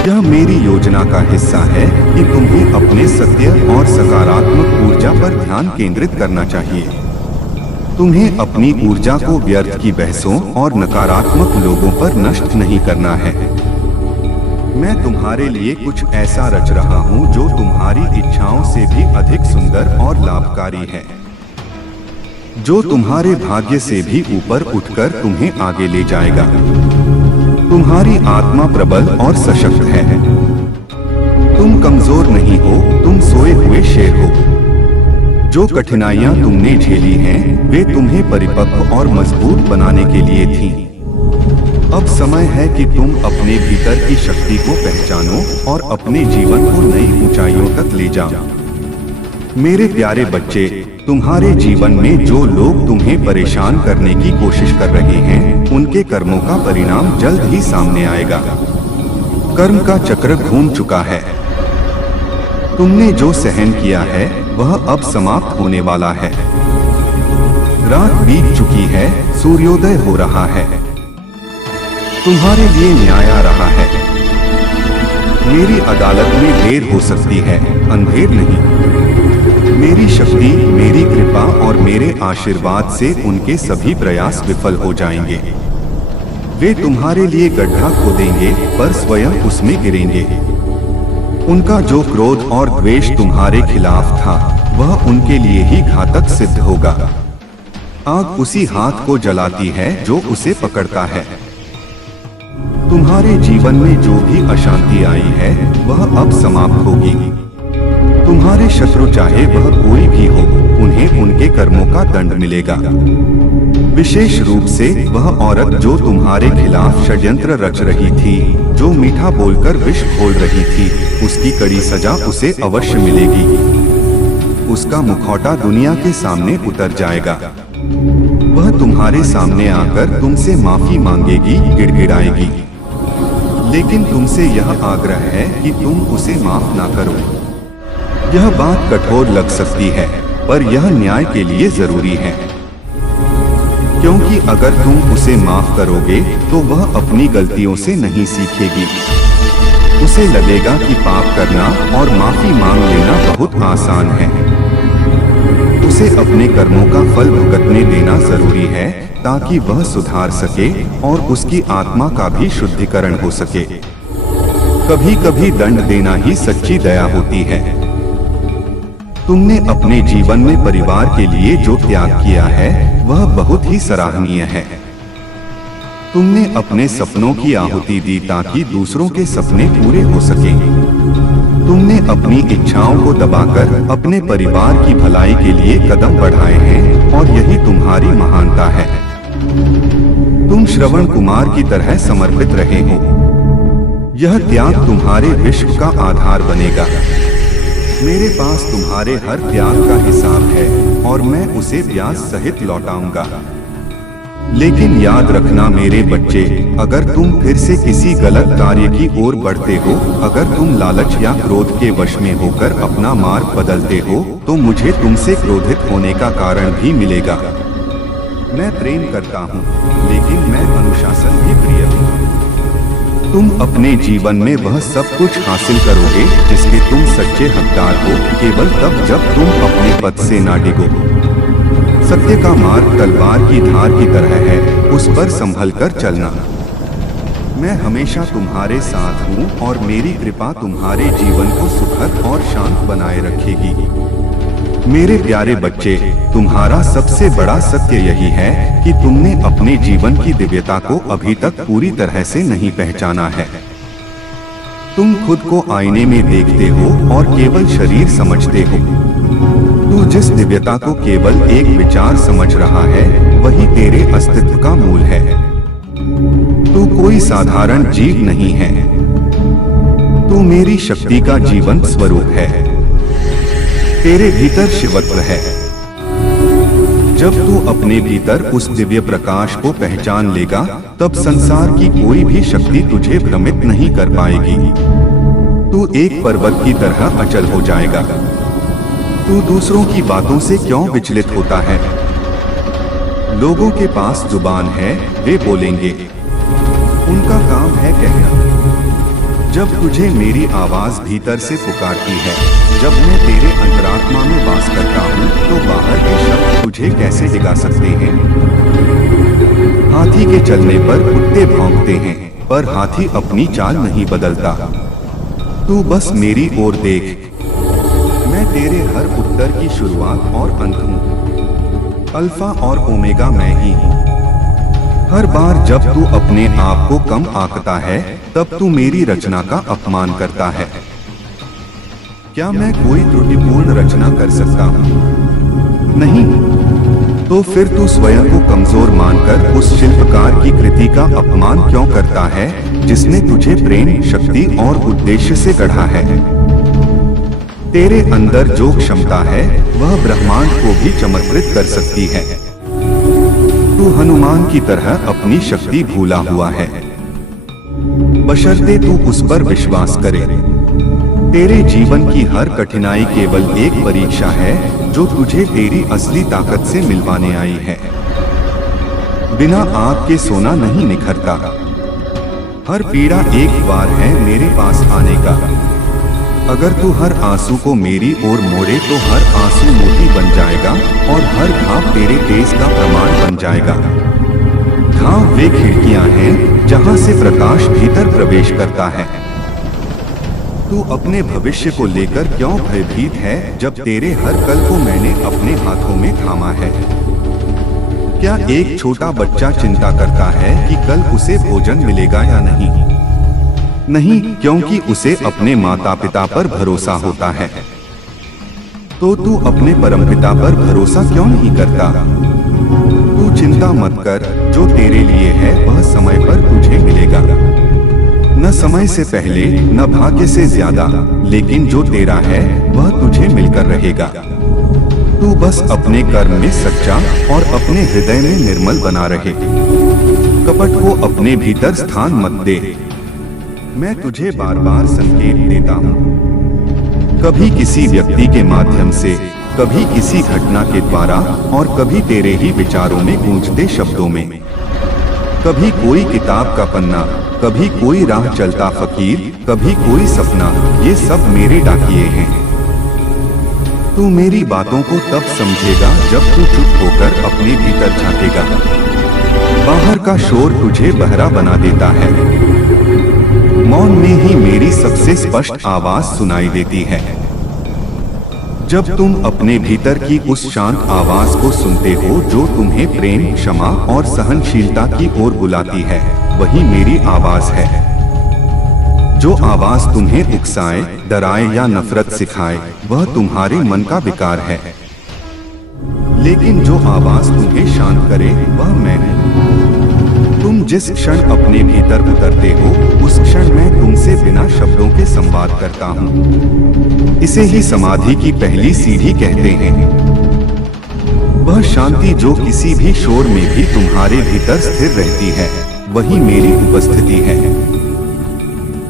यह मेरी योजना का हिस्सा है कि तुम्हें अपने सत्य और सकारात्मक ऊर्जा पर ध्यान केंद्रित करना चाहिए। तुम्हें अपनी ऊर्जा को व्यर्थ की बहसों और नकारात्मक लोगों पर नष्ट नहीं करना है। मैं तुम्हारे लिए कुछ ऐसा रच रहा हूँ जो तुम्हारी इच्छाओं से भी अधिक सुंदर और लाभकारी है, जो तुम्हारे भाग्य से भी ऊपर उठकर तुम्हें आगे ले जाएगा। तुम्हारी आत्मा प्रबल और सशक्त है। तुम कमजोर नहीं हो, तुम सोए हुए शेर हो। जो कठिनाइयां तुमने झेली हैं, वे तुम्हें परिपक्व और मजबूत बनाने के लिए थीं। अब समय है कि तुम अपने भीतर की शक्ति को पहचानो और अपने जीवन को नई ऊंचाइयों तक ले जाओ। मेरे प्यारे बच्चे, तुम्हारे जीवन में जो लोग तुम्हें परेशान करने की कोशिश कर रहे हैं, उनके कर्मों का परिणाम जल्द ही सामने आएगा। कर्म का चक्र घूम चुका है। तुमने जो सहन किया है वह अब समाप्त होने वाला है। रात बीत चुकी है, सूर्योदय हो रहा है। तुम्हारे लिए न्याय आ रहा है। मेरी अदालत में देर हो सकती है, अंधेर नहीं। मेरी शक्ति, मेरी कृपा और मेरे आशीर्वाद से उनके सभी प्रयास विफल हो जाएंगे। वे तुम्हारे लिए गड्ढा खोदेंगे पर स्वयं उसमें गिरेंगे। उनका जो क्रोध और द्वेष तुम्हारे खिलाफ था, वह उनके लिए ही घातक सिद्ध होगा। आग उसी हाथ को जलाती है जो उसे पकड़ता है। तुम्हारे जीवन में जो भी अशांति आई है, वह अब समाप्त होगी। तुम्हारे शत्रु चाहे वह कोई भी हो, उन्हें उनके कर्मों का दंड मिलेगा। विशेष रूप से वह औरत जो तुम्हारे खिलाफ षड्यंत्र रच रही थी, जो मीठा बोलकर विष घोल रही थी, उसकी कड़ी सजा उसे अवश्य मिलेगी। उसका मुखौटा दुनिया के सामने उतर जाएगा। वह तुम्हारे सामने आकर तुमसे माफी मांगेगी, गिड़गिड़ाएगी, लेकिन तुमसे यह आग्रह है कि तुम उसे माफ ना करो। यह बात कठोर लग सकती है, पर यह न्याय के लिए जरूरी है, क्योंकि अगर तुम उसे माफ करोगे तो वह अपनी गलतियों से नहीं सीखेगी। उसे लगेगा कि पाप करना और माफी मांग लेना बहुत आसान है। उसे अपने कर्मों का फल भुगतने देना जरूरी है, ताकि वह सुधार सके और उसकी आत्मा का भी शुद्धिकरण हो सके। कभी कभी दंड देना ही सच्ची दया होती है। तुमने अपने जीवन में परिवार के लिए जो त्याग किया है, वह बहुत ही सराहनीय है। तुमने अपने सपनों की आहुति दी ताकि दूसरों के सपने पूरे हो सकें। तुमने अपनी इच्छाओं को दबाकर अपने परिवार की भलाई के लिए कदम बढ़ाए हैं, और यही तुम्हारी महानता है। तुम श्रवण कुमार की तरह समर्पित रहे हो। यह त्याग तुम्हारे विश्व का आधार बनेगा। मेरे पास तुम्हारे हर त्याग का हिसाब है और मैं उसे ब्याज सहित लौटाऊंगा। लेकिन याद रखना मेरे बच्चे, अगर तुम फिर से किसी गलत कार्य की ओर बढ़ते हो, अगर तुम लालच या क्रोध के वश में होकर अपना मार्ग बदलते हो, तो मुझे तुमसे क्रोधित होने का कारण भी मिलेगा। मैं प्रेम करता हूँ, लेकिन मैं अनुशासन भी प्रिय हूँ। तुम अपने जीवन में वह सब कुछ हासिल करोगे जिसके तुम सच्चे हकदार हो, केवल तब जब तुम अपने पद से ना डिगो। सत्य का मार्ग तलवार की धार की तरह है, उस पर संभल कर चलना। मैं हमेशा तुम्हारे साथ हूँ और मेरी कृपा तुम्हारे जीवन को सुखद और शांत बनाए रखेगी। मेरे प्यारे बच्चे, तुम्हारा सबसे बड़ा सत्य यही है कि तुमने अपने जीवन की दिव्यता को अभी तक पूरी तरह से नहीं पहचाना है। तुम खुद को आईने में देखते हो और केवल शरीर समझते हो। तू जिस दिव्यता को केवल एक विचार समझ रहा है, वही तेरे अस्तित्व का मूल है। तू कोई साधारण जीव नहीं है। तू मेरी शक्ति का जीवंत स्वरूप है। तेरे भीतर शिवत्व है। जब तू अपने भीतर उस दिव्य प्रकाश को पहचान लेगा, तब संसार की कोई भी शक्ति तुझे भ्रमित नहीं कर पाएगी। तू एक पर्वत की तरह अचल हो जाएगा। तू दूसरों की बातों से क्यों विचलित होता है? लोगों के पास जुबान है, वे बोलेंगे, उनका काम है कहना। जब तुझे मेरी आवाज भीतर से पुकारती है, जब मैं तेरे अंतरात्मा में वास करता हूँ, तो बाहर के शब्द तुझे कैसे डिगा सकते हैं? हाथी के चलने पर कुत्ते भौंकते हैं। पर हाथी अपनी चाल नहीं बदलता। तू बस मेरी ओर देख। मैं तेरे हर उत्तर की शुरुआत और अंत हूँ। अल्फा और ओमेगा मैं ही हूँ। हर बार जब तू अपने आप को कम आंकता है, तब तू मेरी रचना का अपमान करता है। क्या मैं कोई त्रुटिपूर्ण रचना कर सकता हूँ? नहीं। तो फिर तू स्वयं को कमजोर मानकर उस शिल्पकार की कृति का अपमान क्यों करता है, जिसने तुझे प्रेम, शक्ति और उद्देश्य से गढ़ा है? तेरे अंदर जो क्षमता है, वह ब्रह्मांड को भी चमत्कृत कर सकती है। तू हनुमान की तरह अपनी शक्ति भूला हुआ है, बशर्ते तू उस पर विश्वास करे। तेरे जीवन की हर कठिनाई केवल एक परीक्षा है, जो तुझे तेरी असली ताकत से मिलवाने आई है। बिना आग के सोना नहीं निखरता। हर पीड़ा एक बार है मेरे पास आने का। अगर तू हर आंसू को मेरी ओर मोड़े तो हर आंसू मोती बन जाएगा और हर घाव तेरे तेज का प्रमाण बन जाएगा। घाव वे खिड़कियां हैं जहां से प्रकाश भीतर प्रवेश करता है। तू अपने भविष्य को लेकर क्यों भयभीत है, जब तेरे हर कल को मैंने अपने हाथों में थामा है? क्या एक छोटा बच्चा चिंता करता है कि कल उसे भोजन मिलेगा या नहीं? नहीं, क्योंकि उसे अपने माता पिता पर भरोसा होता है। तो तू अपने परमपिता पर भरोसा क्यों नहीं करता? तू चिंता मत कर, जो तेरे लिए है वह समय पर तुझे मिलेगा। न समय से पहले, न भाग्य से ज्यादा, लेकिन जो तेरा है वह तुझे मिलकर रहेगा। तू बस अपने कर्म में सच्चा और अपने हृदय में निर्मल बना रहे। कपट को अपने भीतर स्थान मत दे। मैं तुझे बार बार संकेत देता हूँ, कभी किसी व्यक्ति के माध्यम से, कभी किसी घटना के द्वारा और कभी तेरे ही विचारों में गूंजते शब्दों में। कभी कोई किताब का पन्ना, कभी कोई राह चलता फकीर, कभी कोई सपना, ये सब मेरे डाकिए हैं। तू मेरी बातों को तब समझेगा जब तू चुप होकर अपने भीतर झांकेगा। बाहर का शोर तुझे बहरा बना देता है, मौन में ही मेरी सबसे स्पष्ट आवाज सुनाई देती है। जब तुम अपने भीतर की उस शांत आवाज को सुनते हो जो तुम्हें प्रेम, क्षमा और सहनशीलता की ओर बुलाती है, वही मेरी आवाज है। जो आवाज तुम्हें उकसाए, डराए या नफरत सिखाए, वह तुम्हारे मन का विकार है। लेकिन जो आवाज तुम्हें शांत करे, वह मैं हूँ। तुम जिस क्षण अपने भीतर उतरते हो, उस क्षण मैं तुमसे बिना शब्दों के संवाद करता हूँ। इसे ही समाधि की पहली सीढ़ी कहते हैं। वह शांति जो किसी भी शोर में भी तुम्हारे भीतर स्थिर रहती है, वही मेरी उपस्थिति है।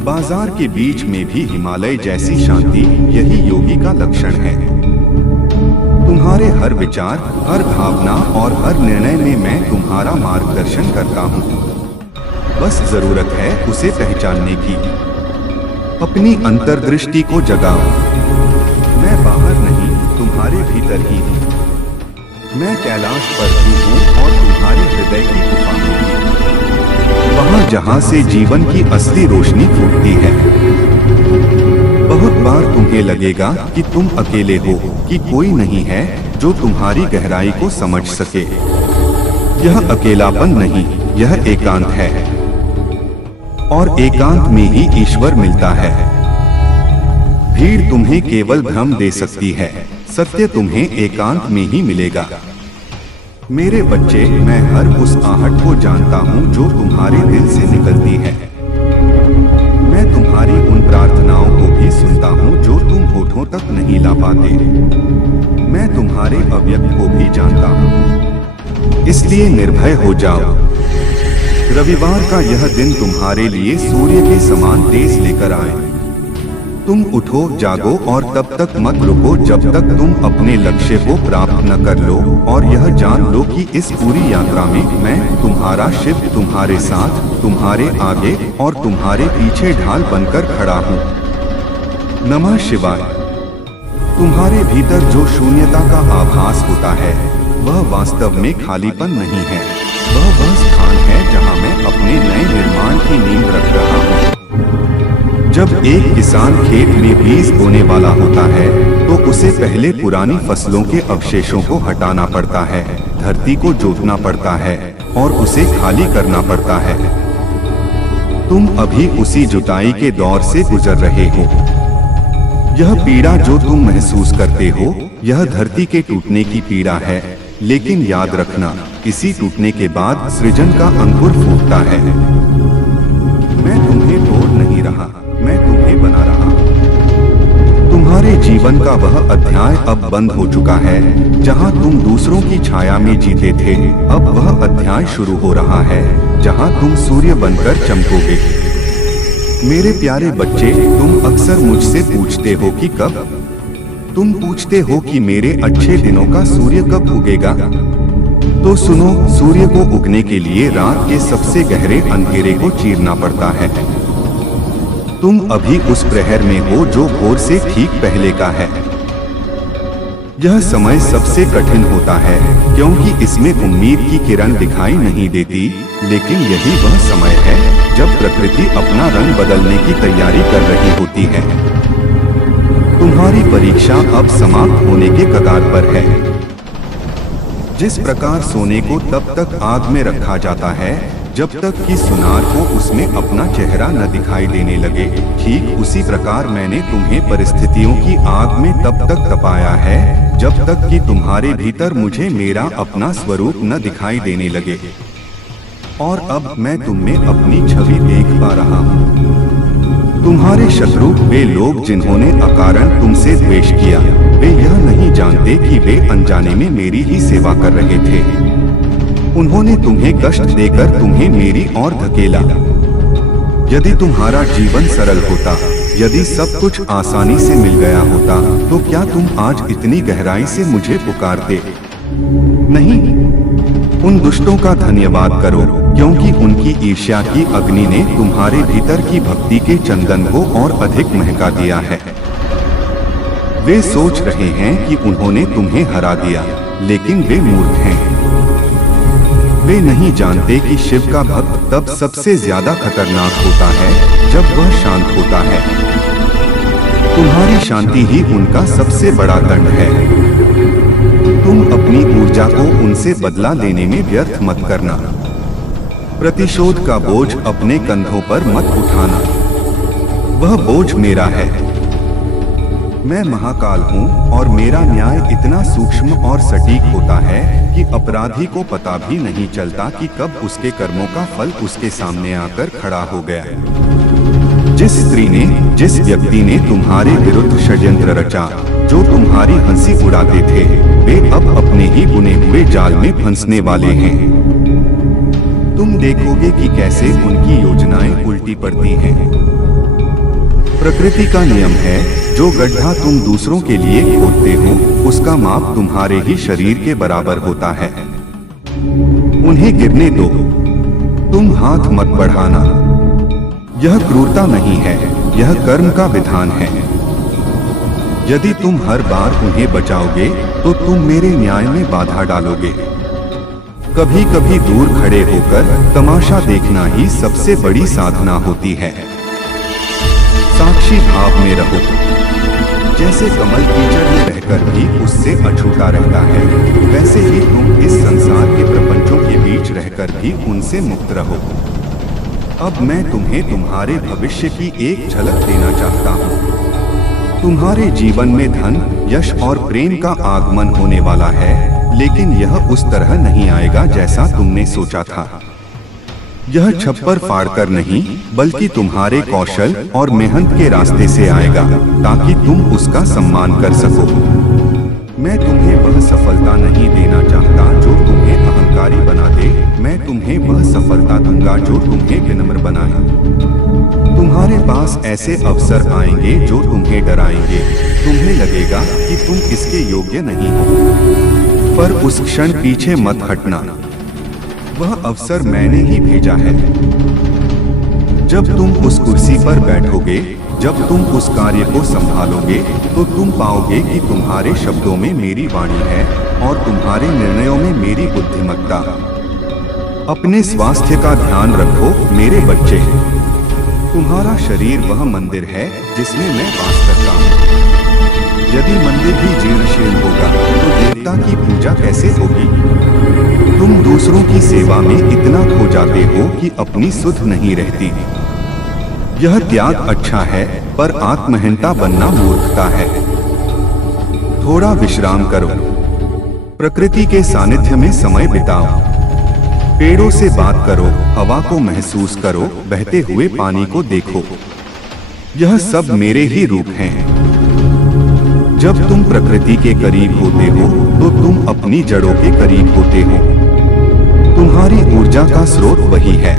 बाजार के बीच में भी हिमालय जैसी शांति, यही योगी का लक्षण है। तुम्हारे हर विचार, हर भावना और हर निर्णय में मैं तुम्हारा मार्गदर्शन करता हूँ। बस जरूरत है उसे पहचानने की। अपनी अंतर्दृष्टि को जगाओ। मैं बाहर नहीं, तुम्हारे भीतर ही हूँ। मैं कैलाश पर भी हूँ और तुम्हारे हृदय की गुफा में भी, वहाँ जहाँ से जीवन की असली रोशनी फूटती है। बहुत बार तुम्हें लगेगा कि तुम अकेले हो, कि कोई नहीं है जो तुम्हारी गहराई को समझ सके। यह अकेलापन नहीं, यह एकांत है। और एकांत में ही ईश्वर मिलता है। भीड़ तुम्हें केवल भ्रम दे सकती है, सत्य तुम्हें एकांत में ही मिलेगा। मेरे बच्चे, मैं हर उस आहट को जानता हूँ जो तुम्हारे दिल से निकलती है। मैं तुम्हारी उन प्रार्थनाओं को भी सुनता हूँ जो तुम होठों तक नहीं ला पाते। मैं तुम्हारे अव्यक्त को भी जानता हूँ, इसलिए निर्भय हो जाओ। रविवार का यह दिन तुम्हारे लिए सूर्य के समान तेज लेकर आए। तुम उठो, जागो और तब तक मत रुको जब तक तुम अपने लक्ष्य को प्राप्त न कर लो और यह जान लो कि इस पूरी यात्रा में मैं तुम्हारा शिव तुम्हारे साथ, तुम्हारे आगे और तुम्हारे पीछे ढाल बनकर खड़ा हूँ। नमः शिवाय। तुम्हारे भीतर जो शून्यता का आभास होता है, वह वास्तव में खालीपन नहीं है, वह स्थान है जहाँ मैं अपने नए निर्माण की नींव रख रहा हूँ। जब एक किसान खेत में बीज बोने वाला होता है तो उसे पहले पुरानी फसलों के अवशेषों को हटाना पड़ता है, धरती को जोतना पड़ता है और उसे खाली करना पड़ता है। तुम अभी उसी जुताई के दौर से गुजर रहे हो। यह पीड़ा जो तुम महसूस करते हो, यह धरती के टूटने की पीड़ा है, लेकिन याद रखना, इसी टूटने के बाद सृजन का अंकुर फूटता है। मैं तुम्हें तोड़ नहीं रहा, मैं तुम्हें बना रहा हूँ। तुम्हारे जीवन का वह अध्याय अब बंद हो चुका है जहाँ तुम दूसरों की छाया में जीते थे। अब वह अध्याय शुरू हो रहा है जहाँ तुम सूर्य बनकर चमकोगे। मेरे प्यारे बच्चे, तुम अक्सर मुझसे पूछते हो कि कब। तुम पूछते हो कि मेरे अच्छे दिनों का सूर्य कब उगेगा। तो सुनो, सूर्य को उगने के लिए रात के सबसे गहरे अंधेरे को चीरना पड़ता है। तुम अभी उस प्रहर में हो जो भोर से ठीक पहले का है। यह समय सबसे कठिन होता है क्योंकि इसमें उम्मीद की किरण दिखाई नहीं देती, लेकिन यही वह समय है जब प्रकृति अपना रंग बदलने की तैयारी कर रही होती है। तुम्हारी परीक्षा अब समाप्त होने के कगार पर है। जिस प्रकार सोने को तब तक आग में रखा जाता है जब तक कि सुनार को उसमें अपना चेहरा न दिखाई देने लगे, ठीक उसी प्रकार मैंने तुम्हें परिस्थितियों की आग में तब तक तपाया है जब तक कि तुम्हारे भीतर मुझे मेरा अपना स्वरूप न दिखाई देने लगे। और अब मैं तुममें अपनी छवि देख पा रहा हूँ। तुम्हारे शत्रु वे लोग जिन्होंने अकारण तुमसे द्वेष किया, वे यह नहीं जानते कि वे अनजाने में मेरी ही सेवा कर रहे थे। उन्होंने तुम्हें कष्ट देकर तुम्हें मेरी ओर धकेला। यदि तुम्हारा जीवन सरल होता, यदि सब कुछ आसानी से मिल गया होता, तो क्या तुम आज इतनी गहराई से मुझे पुकारते? नहीं। उन दुष्टों का धन्यवाद करो क्योंकि उनकी ईर्ष्या की अग्नि ने तुम्हारे भीतर की भक्ति के चंदन को और अधिक महका दिया है। वे सोच रहे हैं कि उन्होंने तुम्हें हरा दिया, लेकिन वे मूर्ख हैं। वे नहीं जानते कि शिव का भक्त तब सबसे ज्यादा खतरनाक होता है जब वह शांत होता है। तुम्हारी शांति ही उनका सबसे बड़ा दंड है। तुम अपनी ऊर्जा को उनसे बदला लेने में व्यर्थ मत करना। प्रतिशोध का बोझ अपने कंधों पर मत उठाना, वह बोझ मेरा है। मैं महाकाल हूँ और मेरा न्याय इतना सूक्ष्म और सटीक होता है कि अपराधी को पता भी नहीं चलता कि कब उसके कर्मों का फल उसके सामने आकर खड़ा हो गया। जिस स्त्री ने, जिस व्यक्ति ने तुम्हारे विरुद्ध षड्यंत्र रचा, जो तुम्हारी हंसी उड़ाते थे, वे अब अपने ही बुने हुए जाल में फंसने वाले हैं। तुम देखोगे कि कैसे उनकी योजनाएं उल्टी पड़ती हैं। प्रकृति का नियम है, जो गड्ढा तुम दूसरों के लिए खोदते हो, उसका माप तुम्हारे ही शरीर के बराबर होता है। उन्हें गिरने दो, तुम हाथ मत बढ़ाना। यह क्रूरता नहीं है, यह कर्म का विधान है। यदि तुम हर बार उन्हें बचाओगे तो तुम मेरे न्याय में बाधा डालोगे। कभी कभी दूर खड़े होकर तमाशा देखना ही सबसे बड़ी साधना होती है। साक्षी भाव में रहो। जैसे कमल कीचड़ में रहकर भी उससे अछूता रहता है, वैसे ही तुम इस संसार के प्रपंचों के बीच रहकर भी उनसे मुक्त रहो। अब मैं तुम्हें तुम्हारे भविष्य की एक झलक देना चाहता हूँ। तुम्हारे जीवन में धन, यश और प्रेम का आगमन होने वाला है, लेकिन यह उस तरह नहीं आएगा जैसा तुमने सोचा था। यह छप्पर फाड़कर नहीं, बल्कि तुम्हारे कौशल और मेहनत के रास्ते से आएगा, ताकि तुम उसका सम्मान कर सको। मैं तुम्हें वह सफलता नहीं देना चाहता जो तुम्हें अहंकारी बना दे। मैं तुम्हें वह सफलता दूंगा जो तुम्हें विनम्र बनाए। तुम्हारे पास ऐसे अवसर आएंगे जो तुम्हें डराएंगे। तुम्हें लगेगा कि तुम इसके योग्य नहीं हो, पर उस क्षण पीछे मत हटना। वह अवसर मैंने ही भेजा है। जब तुम उस कुर्सी पर बैठोगे, जब तुम उस कार्य को संभालोगे, तो तुम पाओगे कि तुम्हारे शब्दों में मेरी वाणी है और तुम्हारे निर्णयों में मेरी बुद्धिमत्ता। अपने स्वास्थ्य का ध्यान रखो मेरे बच्चे। तुम्हारा शरीर वह मंदिर है जिसमें मैं वास करता हूँ। यदि मंदिर भी जीर्णशीर्ण होगा तो देवता की पूजा कैसे होगी? तुम दूसरों की सेवा में इतना खो जाते हो कि अपनी सुध नहीं रहती। यह त्याग अच्छा है, पर आत्महीनता बनना मूर्खता है। थोड़ा विश्राम करो, प्रकृति के सानिध्य में समय बिताओ, पेड़ों से बात करो, हवा को महसूस करो, बहते हुए पानी को देखो। यह सब मेरे ही रूप हैं। जब तुम प्रकृति के करीब होते हो तो तुम अपनी जड़ों के करीब होते हो। तुम्हारी ऊर्जा का स्रोत वही है।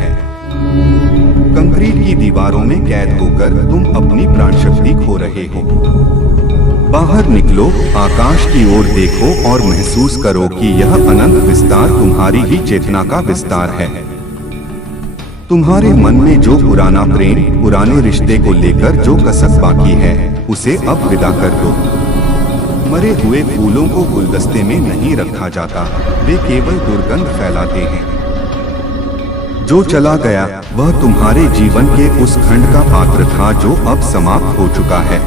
कंक्रीट की दीवारों में कैद होकर तुम अपनी प्राण शक्ति खो रहे हो। बाहर निकलो, आकाश की ओर देखो और महसूस करो कि यह अनंत विस्तार तुम्हारी ही चेतना का विस्तार है। तुम्हारे मन में जो पुराना प्रेम, पुराने रिश्ते को लेकर जो कसक बाकी है, उसे अब विदा कर दो। मरे हुए फूलों को गुलदस्ते में नहीं रखा जाता, वे केवल दुर्गंध फैलाते हैं। जो चला गया वह तुम्हारे जीवन के उस खंड का पात्र था जो अब समाप्त हो चुका है।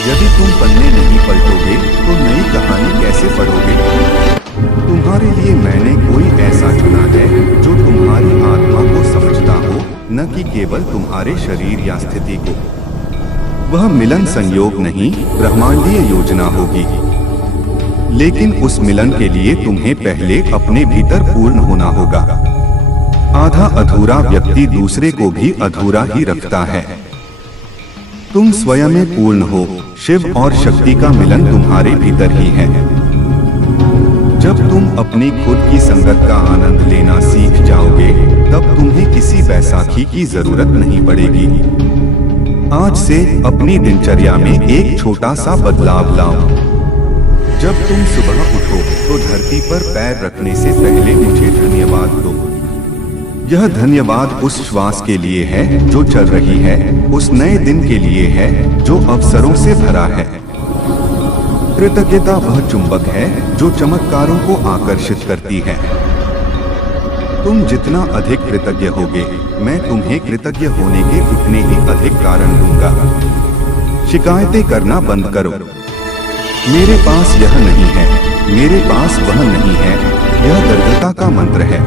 यदि तुम पन्ने नहीं पलटोगे तो नई कहानी कैसे पढ़ोगे? तुम्हारे लिए मैंने कोई ऐसा चुना है जो तुम्हारी आत्मा को समझता हो, न कि केवल तुम्हारे शरीर या स्थिति को। वह मिलन संयोग नहीं, ब्रह्मांडीय योजना होगी। लेकिन उस मिलन के लिए तुम्हें पहले अपने भीतर पूर्ण होना होगा। आधा अधूरा व्यक्ति दूसरे को भी अधूरा ही रखता है। तुम स्वयं में पूर्ण हो। शिव और शक्ति का मिलन तुम्हारे भीतर ही है। जब तुम अपनी खुद की संगत का आनंद लेना सीख जाओगे, तब तुम्हें किसी बैसाखी की जरूरत नहीं पड़ेगी। आज से अपनी दिनचर्या में एक छोटा सा बदलाव लाओ। जब तुम सुबह उठो तो धरती पर पैर रखने से पहले मुझे धन्यवाद दो। यह धन्यवाद उस श्वास के लिए है जो चल रही है, उस नए दिन के लिए है जो अवसरों से भरा है। कृतज्ञता वह चुंबक है जो चमत्कारों को आकर्षित करती है। तुम जितना अधिक कृतज्ञ होगे, मैं तुम्हें कृतज्ञ होने के उतने ही अधिक कारण दूंगा। शिकायतें करना बंद करो। मेरे पास यह नहीं है, मेरे पास वह नहीं है, यह दरिद्रता का मंत्र है।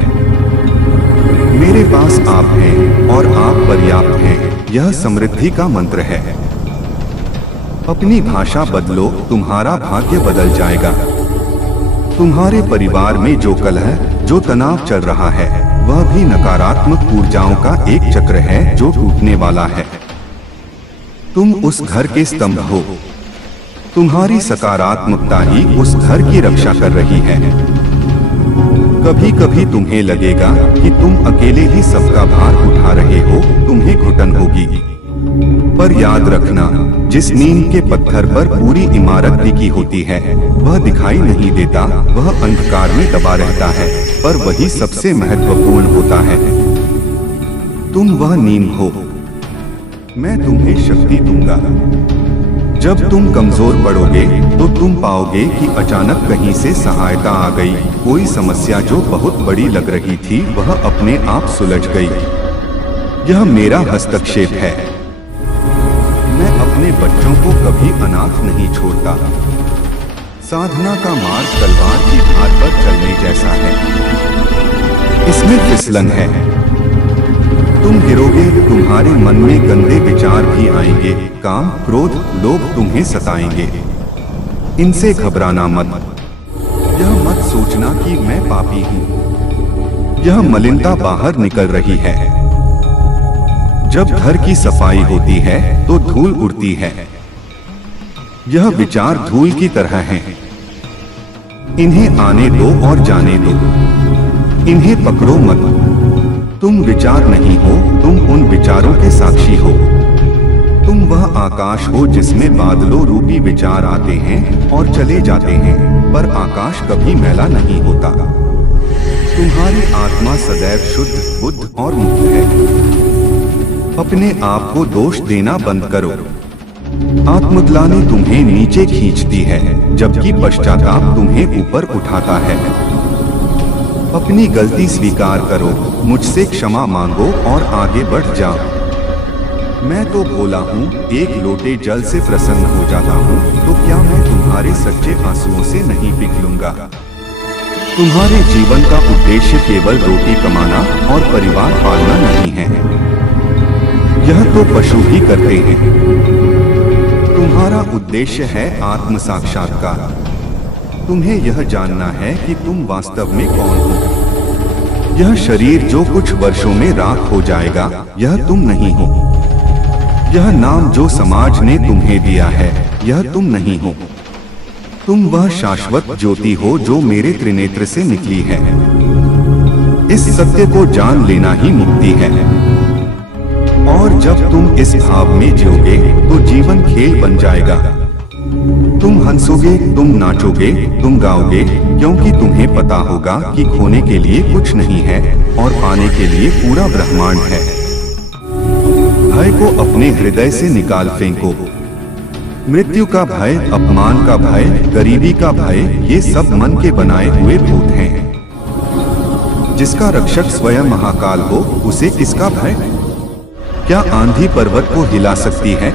मेरे पास आप हैं और आप पर्याप्त हैं, यह समृद्धि का मंत्र है। अपनी भाषा बदलो, तुम्हारा भाग्य बदल जाएगा। तुम्हारे परिवार में जो कलह, जो तनाव चल रहा है, वह भी नकारात्मक ऊर्जाओं का एक चक्र है जो टूटने वाला है। तुम उस घर के स्तंभ हो। तुम्हारी सकारात्मकता ही उस घर की रक्षा कर रही है। कभी कभी तुम्हें लगेगा कि तुम अकेले ही सबका भार उठा रहे हो, तुम्हें घुटन होगी। पर याद रखना, जिस नींव के पत्थर पर पूरी इमारत टिकी होती है, वह दिखाई नहीं देता, वह अंधकार में दबा रहता है, पर वही सबसे महत्वपूर्ण होता है। तुम वह नींव हो। मैं तुम्हें शक्ति दूंगा। जब तुम कमजोर पड़ोगे तो तुम पाओगे कि अचानक कहीं से सहायता आ गई। कोई समस्या जो बहुत बड़ी लग रही थी वह अपने आप सुलझ गई। यह मेरा हस्तक्षेप है। मैं अपने बच्चों को कभी अनाथ नहीं छोड़ता। साधना का मार्ग तलवार की धार पर चलने जैसा है। इसमें फिसलन है। तुम गिरोगे, तुम्हारे मन में गंदे विचार भी आएंगे, काम, क्रोध, लोभ तुम्हें सताएंगे। इनसे घबराना मत। यह मत सोचना कि मैं पापी हूँ। यह मलिनता बाहर निकल रही है। जब घर की सफाई होती है तो धूल उड़ती है। यह विचार धूल की तरह हैं। इन्हें आने दो और जाने दो। इन्हें पकड़ो मत। तुम विचार नहीं हो, तुम उन विचारों के साक्षी हो। तुम वह आकाश हो जिसमें बादलों रूपी विचार आते हैं और चले जाते हैं, पर आकाश कभी मैला नहीं होता। तुम्हारी आत्मा सदैव शुद्ध, बुद्ध और मुक्त है। अपने आप को दोष देना बंद करो। आत्मग्लानि तुम्हें नीचे खींचती है, जबकि पश्चाताप तुम्हें ऊपर उठाता है। अपनी गलती स्वीकार करो, मुझसे क्षमा मांगो और आगे बढ़ जाओ। मैं तो भोला हूँ, एक लोटे जल से प्रसन्न हो जाता हूँ, तो क्या मैं तुम्हारे सच्चे आंसुओं से नहीं पिघलूंगा? तुम्हारे जीवन का उद्देश्य केवल रोटी कमाना और परिवार पालना नहीं है। यह तो पशु भी करते हैं। तुम्हारा उद्देश्य है आत्म साक्षात्कार। तुम्हें यह जानना है कि तुम वास्तव में कौन हो। यह शरीर जो कुछ वर्षों में राख हो जाएगा, यह तुम नहीं हो। यह नाम जो समाज ने तुम्हें दिया है, यह तुम नहीं हो। तुम वह शाश्वत ज्योति हो जो मेरे त्रिनेत्र से निकली है। इस सत्य को जान लेना ही मुक्ति है। और जब तुम इस भाव में जियोगे तो जीवन खेल बन जाएगा। तुम हंसोगे, तुम नाचोगे, तुम गाओगे, क्योंकि तुम्हें पता होगा कि खोने के लिए कुछ नहीं है और पाने के लिए पूरा ब्रह्मांड है। भय को अपने हृदय से निकाल फेंको। मृत्यु का भय, अपमान का भय, गरीबी का भय, ये सब मन के बनाए हुए भूत हैं। जिसका रक्षक स्वयं महाकाल हो, उसे किसका भय? क्या आंधी पर्वत को हिला सकती है?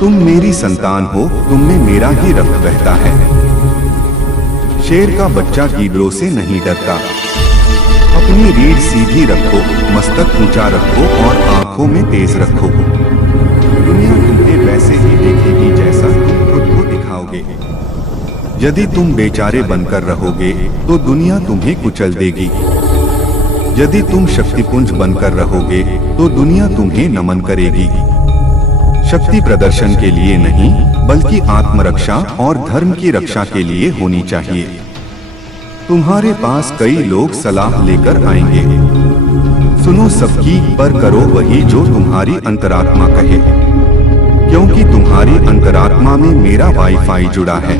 तुम मेरी संतान हो, तुम में मेरा ही रक्त बहता है। शेर का बच्चा गीदड़ों से नहीं डरता। अपनी रीढ़ सीधी रखो, मस्तक ऊंचा रखो और आंखों में तेज रखो। दुनिया तुम्हें वैसे ही देखेगी जैसा तुम खुद को दिखाओगे। यदि तुम बेचारे बनकर रहोगे तो दुनिया तुम्हें कुचल देगी। यदि तुम शक्तिपुंज बनकर रहोगे तो दुनिया तुम्हें नमन करेगी। शक्ति प्रदर्शन के लिए नहीं, बल्कि आत्मरक्षा और धर्म की रक्षा के लिए होनी चाहिए। तुम्हारे पास कई लोग सलाह लेकर आएंगे। सुनो सबकी, पर करो वही जो तुम्हारी अंतरात्मा कहे, क्योंकि तुम्हारी अंतरात्मा में मेरा वाईफाई जुड़ा है।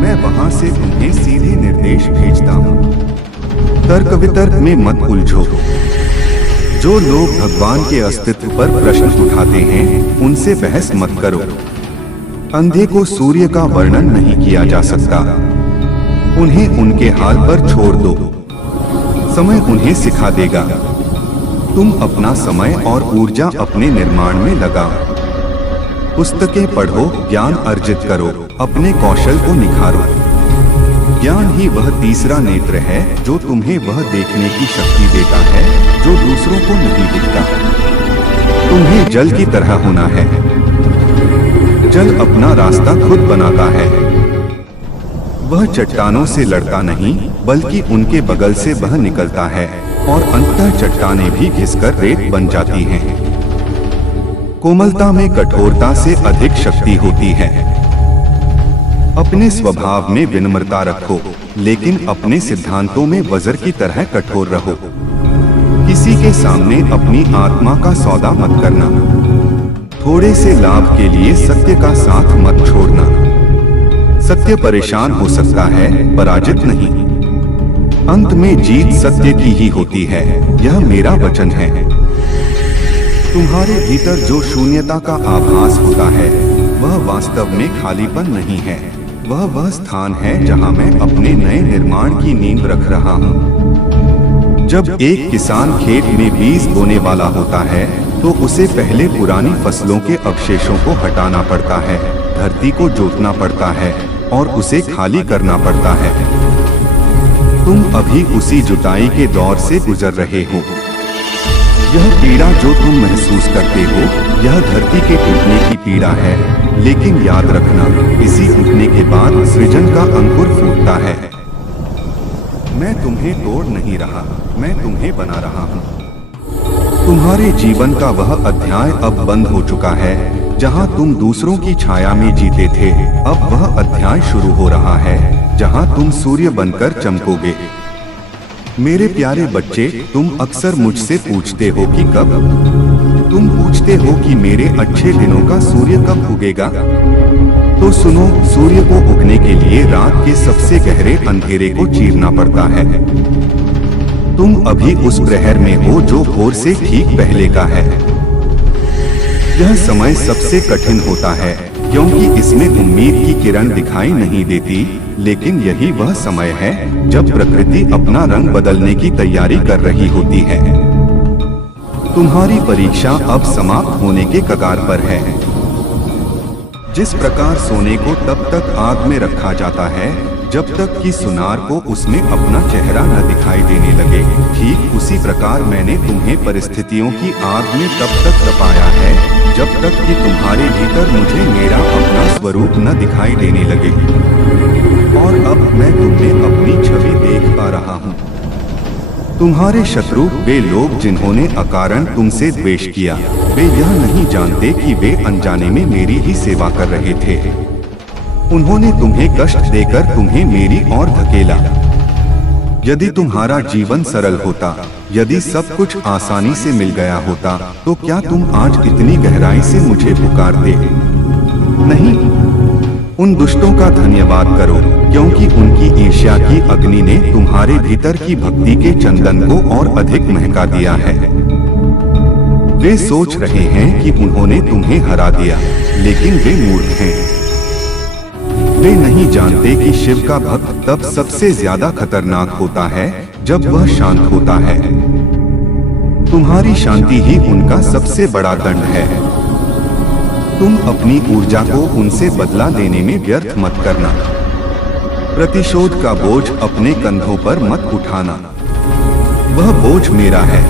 मैं वहां से तुम्हें सीधे निर्देश भेजता हूँ। तर्क वितर्क में मत उलझो। जो लोग भगवान के अस्तित्व पर प्रश्न उठाते हैं, उनसे बहस मत करो। अंधे को सूर्य का वर्णन नहीं किया जा सकता। उन्हें उनके हाल पर छोड़ दो। समय उन्हें सिखा देगा। तुम अपना समय और ऊर्जा अपने निर्माण में लगाओ। पुस्तकें पढ़ो, ज्ञान अर्जित करो, अपने कौशल को निखारो। ज्ञान ही वह तीसरा नेत्र है जो तुम्हें वह देखने की शक्ति देता है जो दूसरों को नहीं दिखता। तुम्हें जल की तरह होना है। जल अपना रास्ता खुद बनाता है। वह चट्टानों से लड़ता नहीं, बल्कि उनके बगल से बह निकलता है और अंततः चट्टानें भी घिसकर रेत बन जाती हैं। कोमलता में कठोरता से अधिक शक्ति होती है। अपने स्वभाव में विनम्रता रखो, लेकिन अपने सिद्धांतों में वज्र की तरह कठोर रहो। किसी के सामने अपनी आत्मा का सौदा मत करना। थोड़े से लाभ के लिए सत्य का साथ मत छोड़ना। सत्य परेशान हो सकता है, पराजित नहीं। अंत में जीत सत्य की ही होती है, यह मेरा वचन है। तुम्हारे भीतर जो शून्यता का आभास होता है, वह वास्तव में खालीपन नहीं है। वह स्थान है जहां मैं अपने नए निर्माण की नींव रख रहा हूं। जब एक किसान खेत में बीज बोने वाला होता है, तो उसे पहले पुरानी फसलों के अवशेषों को हटाना पड़ता है, धरती को जोतना पड़ता है और उसे खाली करना पड़ता है। तुम अभी उसी जुताई के दौर से गुजर रहे हो। यह पीड़ा जो तुम महसूस करते हो, यह धरती के टूटने की पीड़ा है, लेकिन याद रखना, इसी टूटने के बाद सृजन का अंकुर फूटता है। मैं तुम्हें तोड़ नहीं रहा, मैं तुम्हें बना रहा हूँ। तुम्हारे जीवन का वह अध्याय अब बंद हो चुका है जहां तुम दूसरों की छाया में जीते थे। अब वह अध्याय शुरू हो रहा है जहां तुम सूर्य बनकर चमकोगे। मेरे प्यारे बच्चे, तुम अक्सर मुझसे पूछते हो कि कब। तुम पूछते हो कि मेरे अच्छे दिनों का सूर्य कब उगेगा। तो सुनो, सूर्य को उगने के लिए रात के सबसे गहरे अंधेरे को चीरना पड़ता है। तुम अभी उस प्रहर में हो जो भोर से ठीक पहले का है। यह समय सबसे कठिन होता है, क्योंकि इसमें उम्मीद की किरण दिखाई नहीं देती, लेकिन यही वह समय है जब प्रकृति अपना रंग बदलने की तैयारी कर रही होती है। तुम्हारी परीक्षा अब समाप्त होने के कगार पर है। जिस प्रकार सोने को तब तक आग में रखा जाता है जब तक कि सुनार को उसमें अपना चेहरा न दिखाई देने लगे, ठीक उसी प्रकार मैंने तुम्हें परिस्थितियों की आग में तब तक तपाया है जब तक कि तुम्हारे भीतर मुझे मेरा अपना स्वरूप न दिखाई देने लगे। और अब मैं तुम्हें अपनी छवि देख पा रहा हूँ। तुम्हारे शत्रु वे लोग जिन्होंने अकारण तुमसे द्वेष किया, वे यह नहीं जानते कि वे अनजाने में मेरी ही सेवा कर रहे थे। उन्होंने तुम्हें कष्ट देकर तुम्हें मेरी ओर धकेला। यदि तुम्हारा जीवन सरल होता, यदि सब कुछ आसानी से मिल गया होता, तो क्या तुम आज इतनी गहराई से मुझे पुकारते? नहीं। उन दुष्टों का धन्यवाद करो, क्योंकि उनकी ईर्ष्या की अग्नि ने तुम्हारे भीतर की भक्ति के चंदन को और अधिक महका दिया है। वे सोच रहे हैं कि उन्होंने तुम्हें हरा दिया, लेकिन वे मूर्ख हैं। वे नहीं जानते कि शिव का भक्त तब सबसे ज्यादा खतरनाक होता है जब वह शांत होता है। तुम्हारी शांति ही उनका सबसे बड़ा दंड है। तुम अपनी ऊर्जा को उनसे बदला देने में व्यर्थ मत करना। प्रतिशोध का बोझ अपने कंधों पर मत उठाना, वह बोझ मेरा है।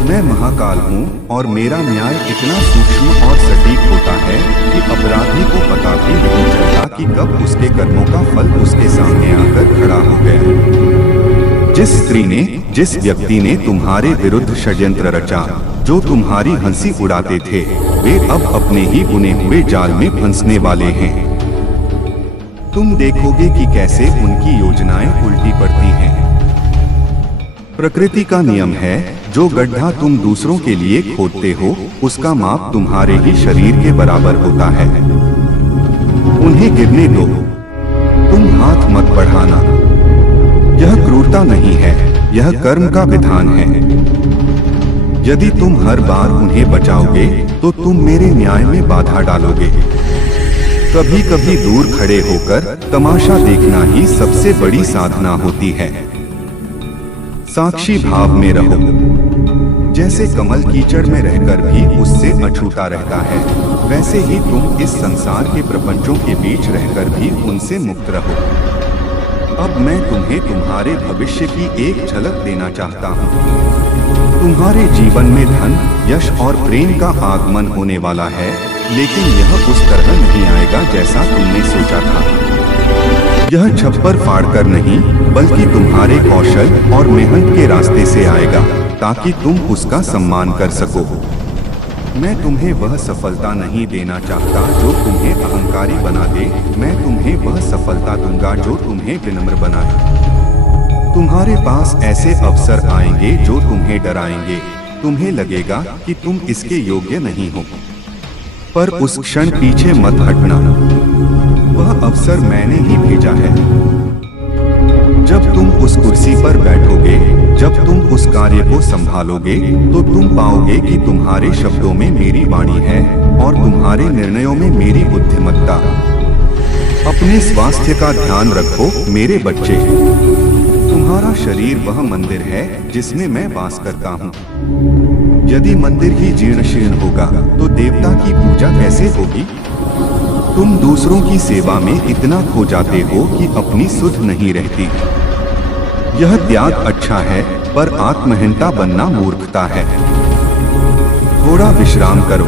मैं महाकाल हूँ और मेरा न्याय इतना सूक्ष्म और सटीक होता है कि अपराधी को पता भी नहीं चलता कि कब उसके कर्मों का फल उसके सामने आकर खड़ा हो गया। जिस स्त्री ने, जिस व्यक्ति ने तुम्हारे विरुद्ध षड्यंत्र रचा, जो तुम्हारी हंसी उड़ाते थे, वे अब अपने ही बुने हुए जाल में फंसने वाले हैं। तुम देखोगे कि कैसे उनकी योजनाएं उल्टी पड़ती हैं। प्रकृति का नियम है, जो गड्ढा तुम दूसरों के लिए खोदते हो, उसका माप तुम्हारे ही शरीर के बराबर होता है। उन्हें गिरने दो, तुम हाथ मत बढ़ाना। यह क्रूरता नहीं है, यह कर्म का विधान है। यदि तुम हर बार उन्हें बचाओगे, तो तुम मेरे न्याय में बाधा डालोगे। कभी कभी दूर खड़े होकर तमाशा देखना ही सबसे बड़ी साधना होती है। साक्षी भाव में रहो। जैसे कमल कीचड़ में रहकर भी उससे अछूता रहता है, वैसे ही तुम इस संसार के प्रपंचों के बीच रहकर भी उनसे मुक्त रहो। अब मैं तुम्हें तुम्हारे भविष्य की एक झलक देना चाहता हूँ। तुम्हारे जीवन में धन, यश और प्रेम का आगमन होने वाला है, लेकिन यह उस तरह नहीं आएगा जैसा तुमने सोचा था। यह छप्पर फाड़कर नहीं, बल्कि तुम्हारे कौशल और मेहनत के रास्ते से आएगा, ताकि तुम उसका सम्मान कर सको। मैं तुम्हें वह सफलता नहीं देना चाहता जो तुम्हें अहंकारी बना दे। मैं तुम्हें वह सफलता दूंगा जो तुम्हें विनम्र बनाए। तुम्हारे पास ऐसे अवसर आएंगे जो तुम्हें डराएंगे। तुम्हें लगेगा कि तुम इसके योग्य नहीं हो, पर उस क्षण पीछे मत हटना। वह अवसर मैंने ही भेजा है। जब तुम उस कुर्सी पर बैठोगे, जब तुम उस कार्य को संभालोगे, तो तुम पाओगे कि तुम्हारे शब्दों में मेरी वाणी है और तुम्हारे निर्णयों में मेरी बुद्धिमत्ता। अपने स्वास्थ्य का ध्यान रखो मेरे बच्चे। तुम्हारा शरीर वह मंदिर है जिसमें मैं वास करता हूँ। यदि मंदिर ही जीर्ण शीर्ण होगा, तो देवता की पूजा कैसे होगी? तुम दूसरों की सेवा में इतना खो जाते हो कि अपनी सुध नहीं रहती। यह त्याग अच्छा है, पर आत्महीनता बनना मूर्खता है। थोड़ा विश्राम करो,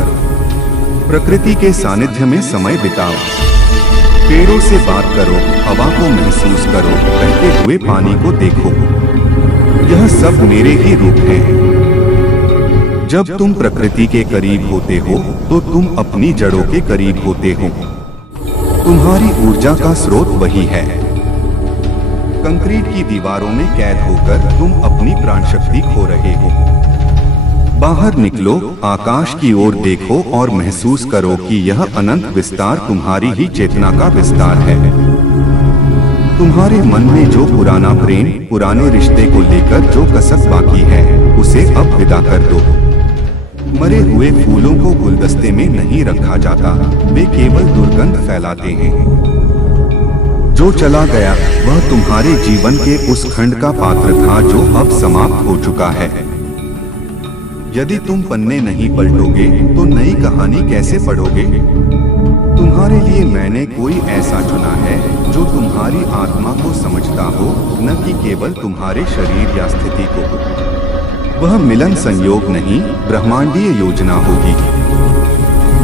प्रकृति के सानिध्य में समय बिताओ, पेड़ों से बात करो, हवा को महसूस करो, बहते हुए पानी को देखो। यह सब मेरे ही रूप हैं। जब तुम प्रकृति के करीब होते हो, तो तुम अपनी जड़ों के करीब होते हो। तुम्हारी ऊर्जा का स्रोत वही है। कंक्रीट की दीवारों में कैद होकर तुम अपनी प्राण शक्ति खो रहे हो। बाहर निकलो, आकाश की ओर देखो और महसूस करो कि यह अनंत विस्तार तुम्हारी ही चेतना का विस्तार है। तुम्हारे मन में जो पुराना प्रेम, पुराने रिश्ते को लेकर जो कसक बाकी है, उसे अब विदा कर दो। मरे हुए फूलों को गुलदस्ते में नहीं रखा जाता, वे केवल दुर्गंध फैलाते हैं। जो चला गया वह तुम्हारे जीवन के उस खंड का पात्र था जो अब समाप्त हो चुका है। यदि तुम पन्ने नहीं पलटोगे तो नई कहानी कैसे पढ़ोगे? तुम्हारे लिए मैंने कोई ऐसा चुना है जो तुम्हारी आत्मा को समझता हो, न कि केवल तुम्हारे शरीर या स्थिति को। वह मिलन संयोग नहीं, ब्रह्मांडीय योजना होगी।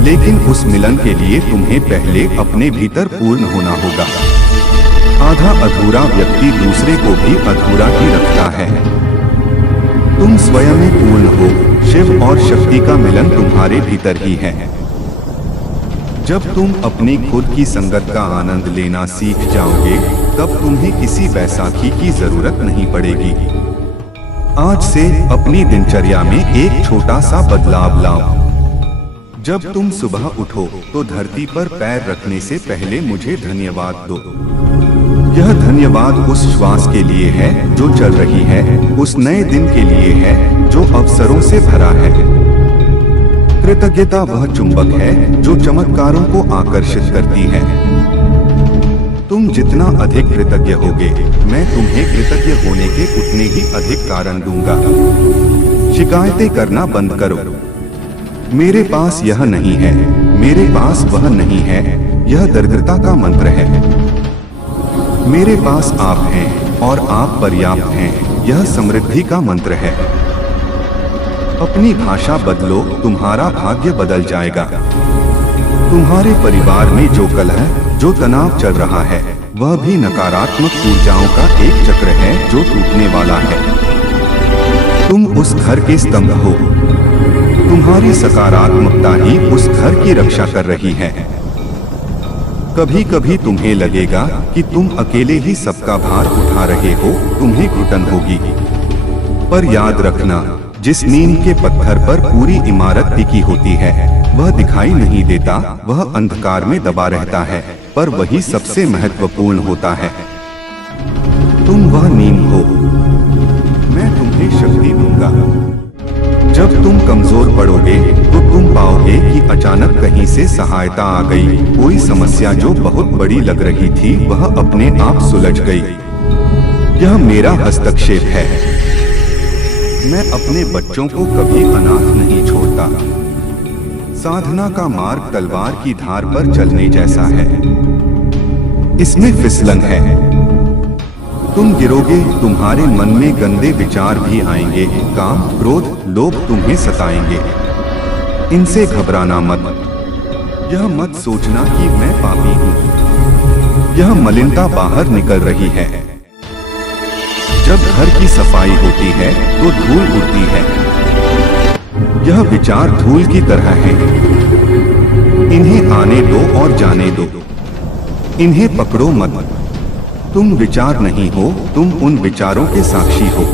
लेकिन उस मिलन के लिए तुम्हें पहले अपने भीतर पूर्ण होना होगा। आधा अधूरा व्यक्ति दूसरे को भी अधूरा ही रखता है। तुम स्वयं में पूर्ण हो। शिव और शक्ति का मिलन तुम्हारे भीतर ही है। जब तुम अपनी खुद की संगत का आनंद लेना सीख जाओगे, तब तुम्हें किसी बैसाखी की जरूरत नहीं पड़ेगी। आज से अपनी दिनचर्या में एक छोटा सा बदलाव लाओ। जब तुम सुबह उठो तो धरती पर पैर रखने से पहले मुझे धन्यवाद दो। यह धन्यवाद उस श्वास के लिए है जो चल रही है, उस नए दिन के लिए है जो अवसरों से भरा है। कृतज्ञता वह चुंबक है जो चमत्कारों को आकर्षित करती है। तुम जितना अधिक कृतज्ञ होगे, मैं तुम्हें कृतज्ञ होने के उतने ही अधिक कारण दूंगा। शिकायतें करना बंद करो। मेरे पास यह नहीं है, मेरे पास वह नहीं है, यह दरिद्रता का मंत्र है। मेरे पास आप हैं और आप पर्याप्त हैं, यह समृद्धि का मंत्र है। अपनी भाषा बदलो, तुम्हारा भाग्य बदल जाएगा। तुम्हारे परिवार में जो कलह, जो तनाव चल रहा है, वह भी नकारात्मक ऊर्जाओं का एक चक्र है जो टूटने वाला है। तुम उस घर के स्तंभ हो। तुम्हारी सकारात्मकता ही उस घर की रक्षा कर रही है। कभी कभी तुम्हें लगेगा कि तुम अकेले ही सबका भार उठा रहे हो, तुम्हें घुटन होगी। पर याद रखना, जिस नीम के पत्थर पर पूरी इमारत टिकी होती है, वह दिखाई नहीं देता, वह अंधकार में दबा रहता है, पर वही सबसे महत्वपूर्ण होता है। तुम वह नीम हो। मैं तुम्हें शक्ति दूंगा। जब तुम कमजोर पड़ोगे तो तुम पाओगे कि अचानक कहीं से सहायता आ गई। कोई समस्या जो बहुत बड़ी लग रही थी वह अपने आप सुलझ गई। यह मेरा हस्तक्षेप है। मैं अपने बच्चों को कभी अनाथ नहीं छोड़ता। साधना का मार्ग तलवार की धार पर चलने जैसा है। इसमें फिसलन है। तुम गिरोगे, तुम्हारे मन में गंदे विचार भी आएंगे। काम, क्रोध, लोभ तुम्हें सताएंगे। इनसे घबराना मत। यह मत सोचना कि मैं पापी हूँ। यह मलिनता बाहर निकल रही है। जब घर की सफाई होती है तो धूल उड़ती है। यह विचार धूल की तरह है। इन्हें आने दो और जाने दो। इन्हें पकड़ो मत। तुम विचार नहीं हो, तुम उन विचारों के साक्षी हो।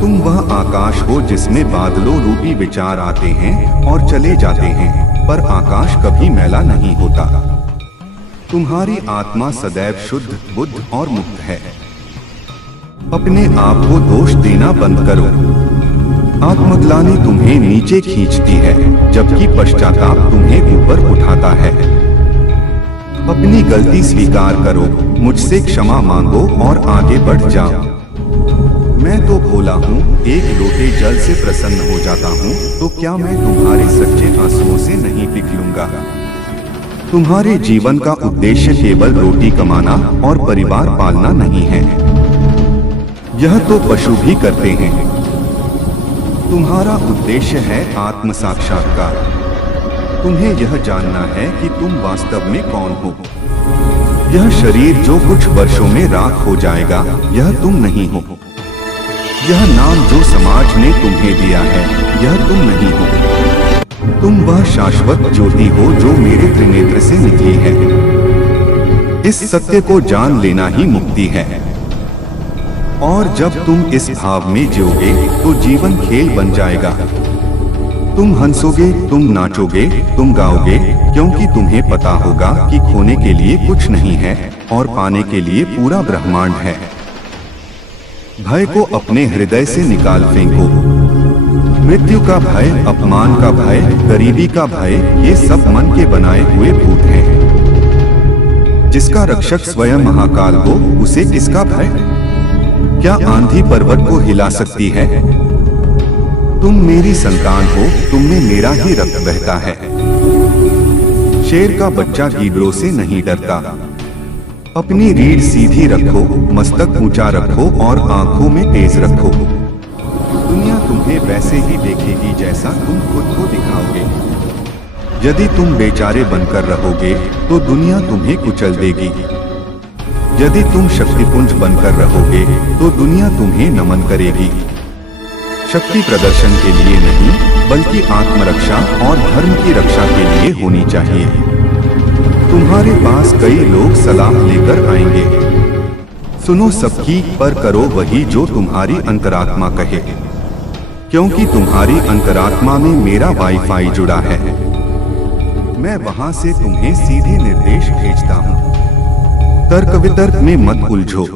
तुम वह आकाश हो जिसमें बादलों रूपी विचार आते हैं और चले जाते हैं, पर आकाश कभी मैला नहीं होता। तुम्हारी आत्मा सदैव शुद्ध, बुद्ध और मुक्त है। अपने आप को दोष देना बंद करो। आत्मग्लानि तुम्हें नीचे खींचती है, जबकि पश्चाताप तुम्हें ऊपर उठाता है। अपनी गलती स्वीकार करो, मुझसे क्षमा मांगो और आगे बढ़ जाओ। मैं तो भोला हूँ, एक लोटे जल से प्रसन्न हो जाता हूँ, तो क्या मैं तुम्हारे सच्चे आंसुओं से नहीं पिघलूंगा? तुम्हारे जीवन का उद्देश्य केवल रोटी कमाना और परिवार पालना नहीं है। यह तो पशु भी करते हैं। तुम्हारा उद्देश्य है आत्म साक्षात्कार। तुम्हें यह जानना है कि तुम वास्तव में कौन हो। यह शरीर जो कुछ वर्षों में राख हो जाएगा, यह तुम नहीं हो। यह नाम जो समाज ने तुम्हें दिया है, यह तुम नहीं हो। तुम वह शाश्वत ज्योति हो जो मेरे त्रिनेत्र से निकली है। इस सत्य को जान लेना ही मुक्ति है। और जब तुम इस भाव में जियोगे तो जीवन खेल बन जाएगा। तुम हंसोगे, तुम नाचोगे, तुम गाओगे, क्योंकि तुम्हें पता होगा कि खोने के लिए कुछ नहीं है और पाने के लिए पूरा ब्रह्मांड है। भय को अपने हृदय से निकाल फेंको। मृत्यु का भय, अपमान का भय, गरीबी का भय, ये सब मन के बनाए हुए भूत हैं। जिसका रक्षक स्वयं महाकाल हो, उसे किसका भय? क्या आंधी पर्वत को हिला सकती है? तुम मेरी संतान हो, तुम में मेरा ही रक्त बहता है। शेर का बच्चा गीदड़ों से नहीं डरता। अपनी रीढ़ सीधी रखो, मस्तक ऊंचा रखो और आंखों में तेज रखो। दुनिया तुम्हें वैसे ही देखेगी जैसा तुम खुद को दिखाओगे। यदि तुम बेचारे बनकर रहोगे तो दुनिया तुम्हें कुचल देगी। यदि तुम शक्तिपुंज बनकर रहोगे तो दुनिया तुम्हें नमन करेगी। शक्ति प्रदर्शन के लिए नहीं, बल्कि आत्मरक्षा और धर्म की रक्षा के लिए होनी चाहिए। तुम्हारे पास कई लोग सलाह लेकर आएंगे। सुनो सबकी, पर करो वही जो तुम्हारी अंतरात्मा कहे, क्योंकि तुम्हारी अंतरात्मा में मेरा वाईफाई जुड़ा है। मैं वहां से तुम्हें सीधे निर्देश भेजता हूं। तर्क वितर्क में मत उलझो।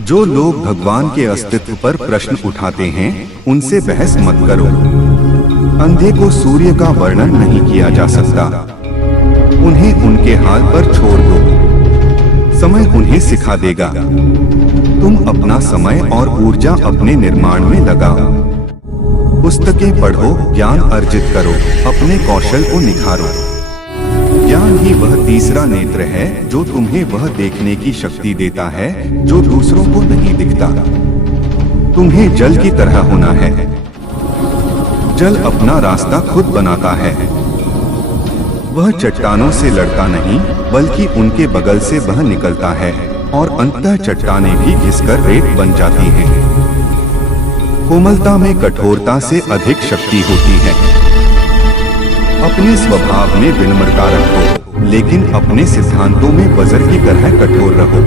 जो लोग भगवान के अस्तित्व पर प्रश्न उठाते हैं, उनसे बहस मत करो। अंधे को सूर्य का वर्णन नहीं किया जा सकता। उन्हें उनके हाल पर छोड़ दो। समय उन्हें सिखा देगा। तुम अपना समय और ऊर्जा अपने निर्माण में लगाओ। पुस्तकें पढ़ो, ज्ञान अर्जित करो, अपने कौशल को निखारो। ज्ञान ही वह तीसरा नेत्र है जो तुम्हें वह देखने की शक्ति देता है जो दूसरों को नहीं दिखता। तुम्हें जल की तरह होना है। जल अपना रास्ता खुद बनाता है। वह चट्टानों से लड़ता नहीं, बल्कि उनके बगल से वह निकलता है और अंततः चट्टानें भी घिसकर रेत बन जाती हैं। कोमलता में कठोरता से अधिक शक्ति होती है। अपने स्वभाव में विनम्रता रखो, लेकिन अपने सिद्धांतों में वज्र की तरह कठोर रहो।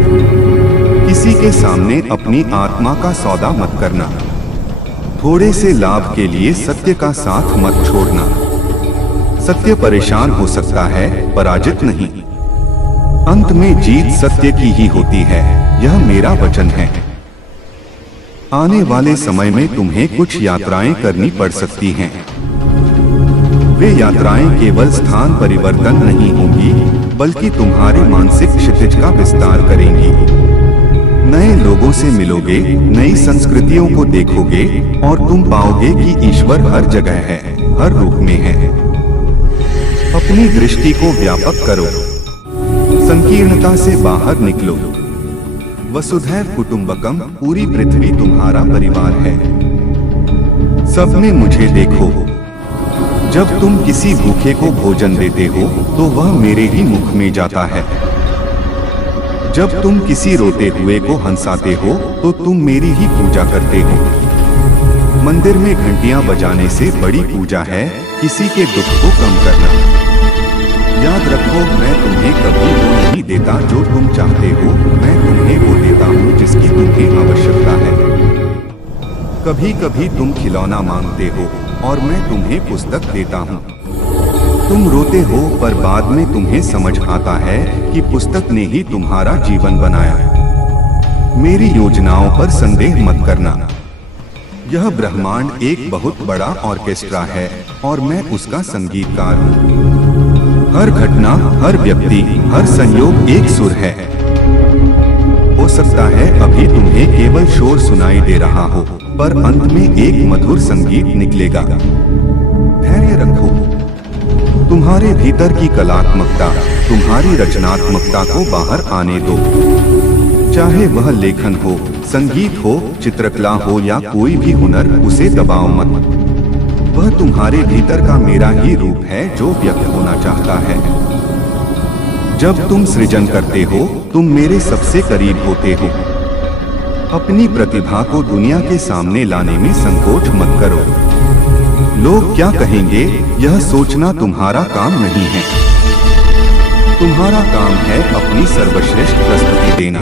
किसी के सामने अपनी आत्मा का सौदा मत करना। थोड़े से लाभ के लिए सत्य का साथ मत छोड़ना। सत्य परेशान हो सकता है, पराजित नहीं। अंत में जीत सत्य की ही होती है, यह मेरा वचन है। आने वाले समय में तुम्हें कुछ यात्राएं करनी पड़ सकती हैं। वे यात्राएं केवल स्थान परिवर्तन नहीं होंगी, बल्कि तुम्हारे मानसिक क्षितिज का विस्तार करेंगी। नए लोगों से मिलोगे, नई संस्कृतियों को देखोगे और तुम पाओगे कि ईश्वर हर जगह है, हर रूप में है। अपनी दृष्टि को व्यापक करो। संकीर्णता से बाहर निकलो। वसुधैव कुटुंबकम, पूरी पृथ्वी तुम्हारा परिवार है। सब में मुझे देखो। जब तुम किसी भूखे को भोजन देते हो तो वह मेरे ही मुख में जाता है। जब तुम किसी रोते हुए को हंसाते हो तो तुम मेरी ही पूजा करते हो। मंदिर में घंटियां बजाने से बड़ी पूजा है किसी के दुख को कम करना। याद रखो, मैं तुम्हें कभी वो नहीं देता जो तुम चाहते हो, मैं तुम्हें वो देता हूँ जिसकी तुम्हें आवश्यकता है। कभी कभी तुम खिलौना मांगते हो और मैं तुम्हें पुस्तक देता हूँ। तुम रोते हो, पर बाद में तुम्हें समझ आता है कि पुस्तक ने ही तुम्हारा जीवन बनाया। मेरी योजनाओं पर संदेह मत करना। यह ब्रह्मांड एक बहुत बड़ा ऑर्केस्ट्रा है और मैं उसका संगीतकार हूँ। हर घटना, हर व्यक्ति, हर संयोग एक सुर है। हो सकता है अभी तुम्हें केवल शोर सुनाई दे रहा हो, पर अंत में एक मधुर संगीत निकलेगा। धैर्य रखो। तुम्हारे भीतर की कलात्मकता, तुम्हारी रचनात्मकता को बाहर आने दो। चाहे वह लेखन हो, संगीत हो, चित्रकला हो या कोई भी हुनर, उसे दबाओ मत। वह तुम्हारे भीतर का मेरा ही रूप है जो व्यक्त होना चाहता है। जब तुम सृजन करते हो, तुम मेरे सबसे करीब होते हो। अपनी प्रतिभा को दुनिया के सामने लाने में संकोच मत करो। लोग क्या कहेंगे, यह सोचना तुम्हारा काम नहीं है। तुम्हारा काम है अपनी सर्वश्रेष्ठ प्रस्तुति देना।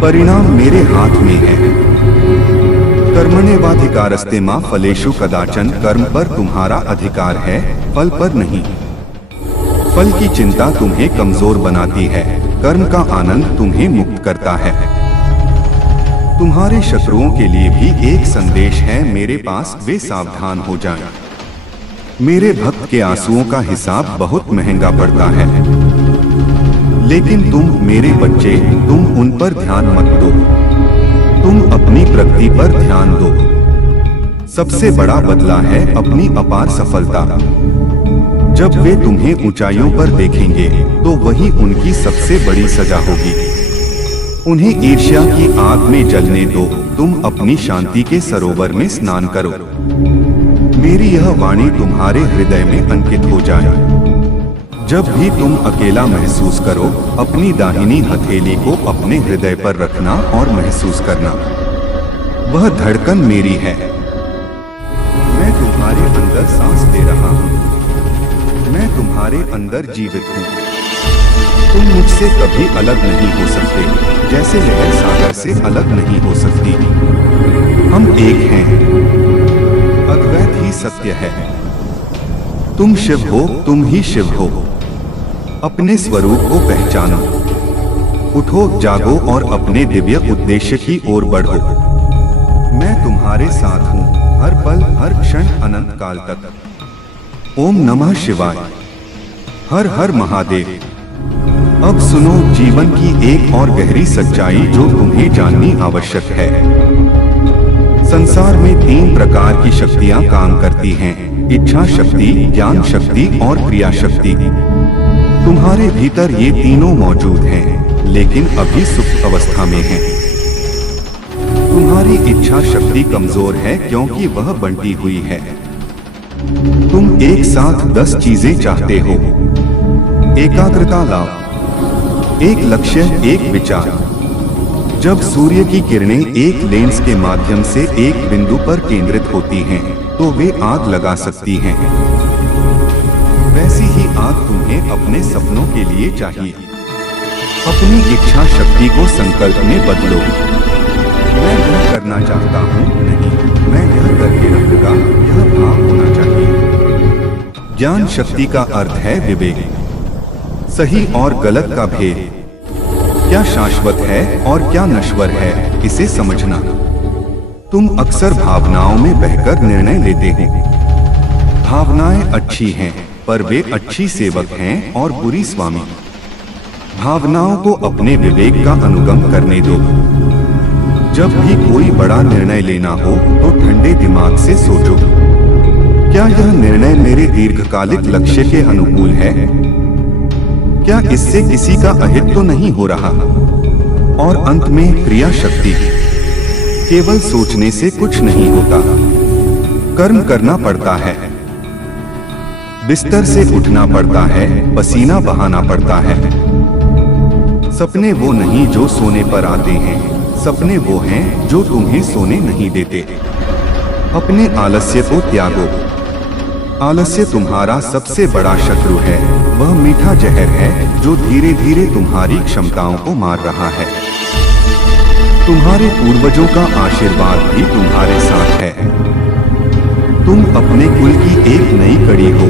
परिणाम मेरे हाथ में है। कर्मण्येवाधिकारस्ते मा फलेषु कदाचन, कर्म पर तुम्हारा अधिकार है, फल पर नहीं। फल की चिंता तुम्हें कमजोर बनाती है, कर्म का आनंद तुम्हें मुक्त करता है। तुम्हारे शत्रुओं के लिए भी एक संदेश है मेरे पास, वे सावधान हो जाएं। मेरे भक्त के आंसुओं का हिसाब बहुत महंगा पड़ता है, लेकिन तुम मेरे बच्चे, तुम उन पर ध्यान मत दो, तुम अपनी प्रगति पर ध्यान दो। सबसे बड़ा बदला है अपनी अपार सफलता। जब वे तुम्हें ऊंचाइयों पर देखेंगे तो वही उनकी सबसे बड़ी सजा होगी। उन्हें ईर्ष्या की आग में जलने दो, तुम अपनी शांति के सरोवर में स्नान करो। मेरी यह वाणी तुम्हारे हृदय में अंकित हो जाए। जब भी तुम अकेला महसूस करो, अपनी दाहिनी हथेली को अपने हृदय पर रखना और महसूस करना, वह धड़कन मेरी है। मैं तुम्हारे अंदर सांस ले रहा हूँ, मैं तुम्हारे अंदर जीवित हूँ। तुम मुझसे कभी अलग नहीं हो सकते, जैसे लहर सागर से अलग नहीं हो सकती। हम एक हैं, अद्वैत ही सत्य है। तुम शिव हो, तुम ही शिव हो। अपने स्वरूप को पहचानो, उठो, जागो और अपने दिव्य उद्देश्य की ओर बढ़ो। मैं तुम्हारे साथ हूँ, हर पल, हर क्षण, अनंत काल तक। ओम नमः शिवाय। हर हर महादेव। अब सुनो जीवन की एक और गहरी सच्चाई जो तुम्हें जाननी आवश्यक है। संसार में 3 प्रकार की शक्तियां काम करती हैं: इच्छा शक्ति, ज्ञान शक्ति और क्रिया शक्ति। तुम्हारे भीतर ये तीनों मौजूद हैं, लेकिन अभी सुप्त अवस्था में हैं। तुम्हारी इच्छा शक्ति कमजोर है क्योंकि वह बंटी हुई है। तुम एक साथ 10 चीजें चाहते हो। एकाग्रता लाओ, एक लक्ष्य, एक विचार। जब सूर्य की किरणें एक लेंस के माध्यम से एक बिंदु पर केंद्रित होती हैं, तो वे आग लगा सकती हैं। वैसी ही आग तुम्हें अपने सपनों के लिए चाहिए। अपनी इच्छा शक्ति को संकल्प में बदलो। मैं यह करना चाहता हूँ, नहीं, मैं यह करके रहूंगा, यह भाव होना चाहिए। ज्ञान शक्ति का अर्थ है विवेक, सही और गलत का भेद। क्या शाश्वत है और क्या नश्वर है, इसे समझना। तुम अक्सर भावनाओं में बहकर निर्णय लेते हो। भावनाएं अच्छी हैं, पर वे अच्छी सेवक हैं और बुरी स्वामी। भावनाओं को अपने विवेक का अनुगम करने दो। जब भी कोई बड़ा निर्णय लेना हो तो ठंडे दिमाग से सोचो, क्या यह निर्णय मेरे दीर्घकालिक लक्ष्य के अनुकूल है? क्या इससे किसी का अहित तो नहीं हो रहा? और अंत में क्रिया शक्ति। केवल सोचने से कुछ नहीं होता, कर्म करना पड़ता है। बिस्तर से उठना पड़ता है, पसीना बहाना पड़ता है। सपने वो नहीं जो सोने पर आते हैं, सपने वो हैं जो तुम्हें सोने नहीं देते। अपने आलस्य को त्यागो। आलस्य तुम्हारा सबसे बड़ा शत्रु है। वह मीठा जहर है जो धीरे धीरे तुम्हारी क्षमताओं को मार रहा है। तुम्हारे पूर्वजों का आशीर्वाद भी तुम्हारे साथ है। तुम अपने कुल की एक नई कड़ी हो।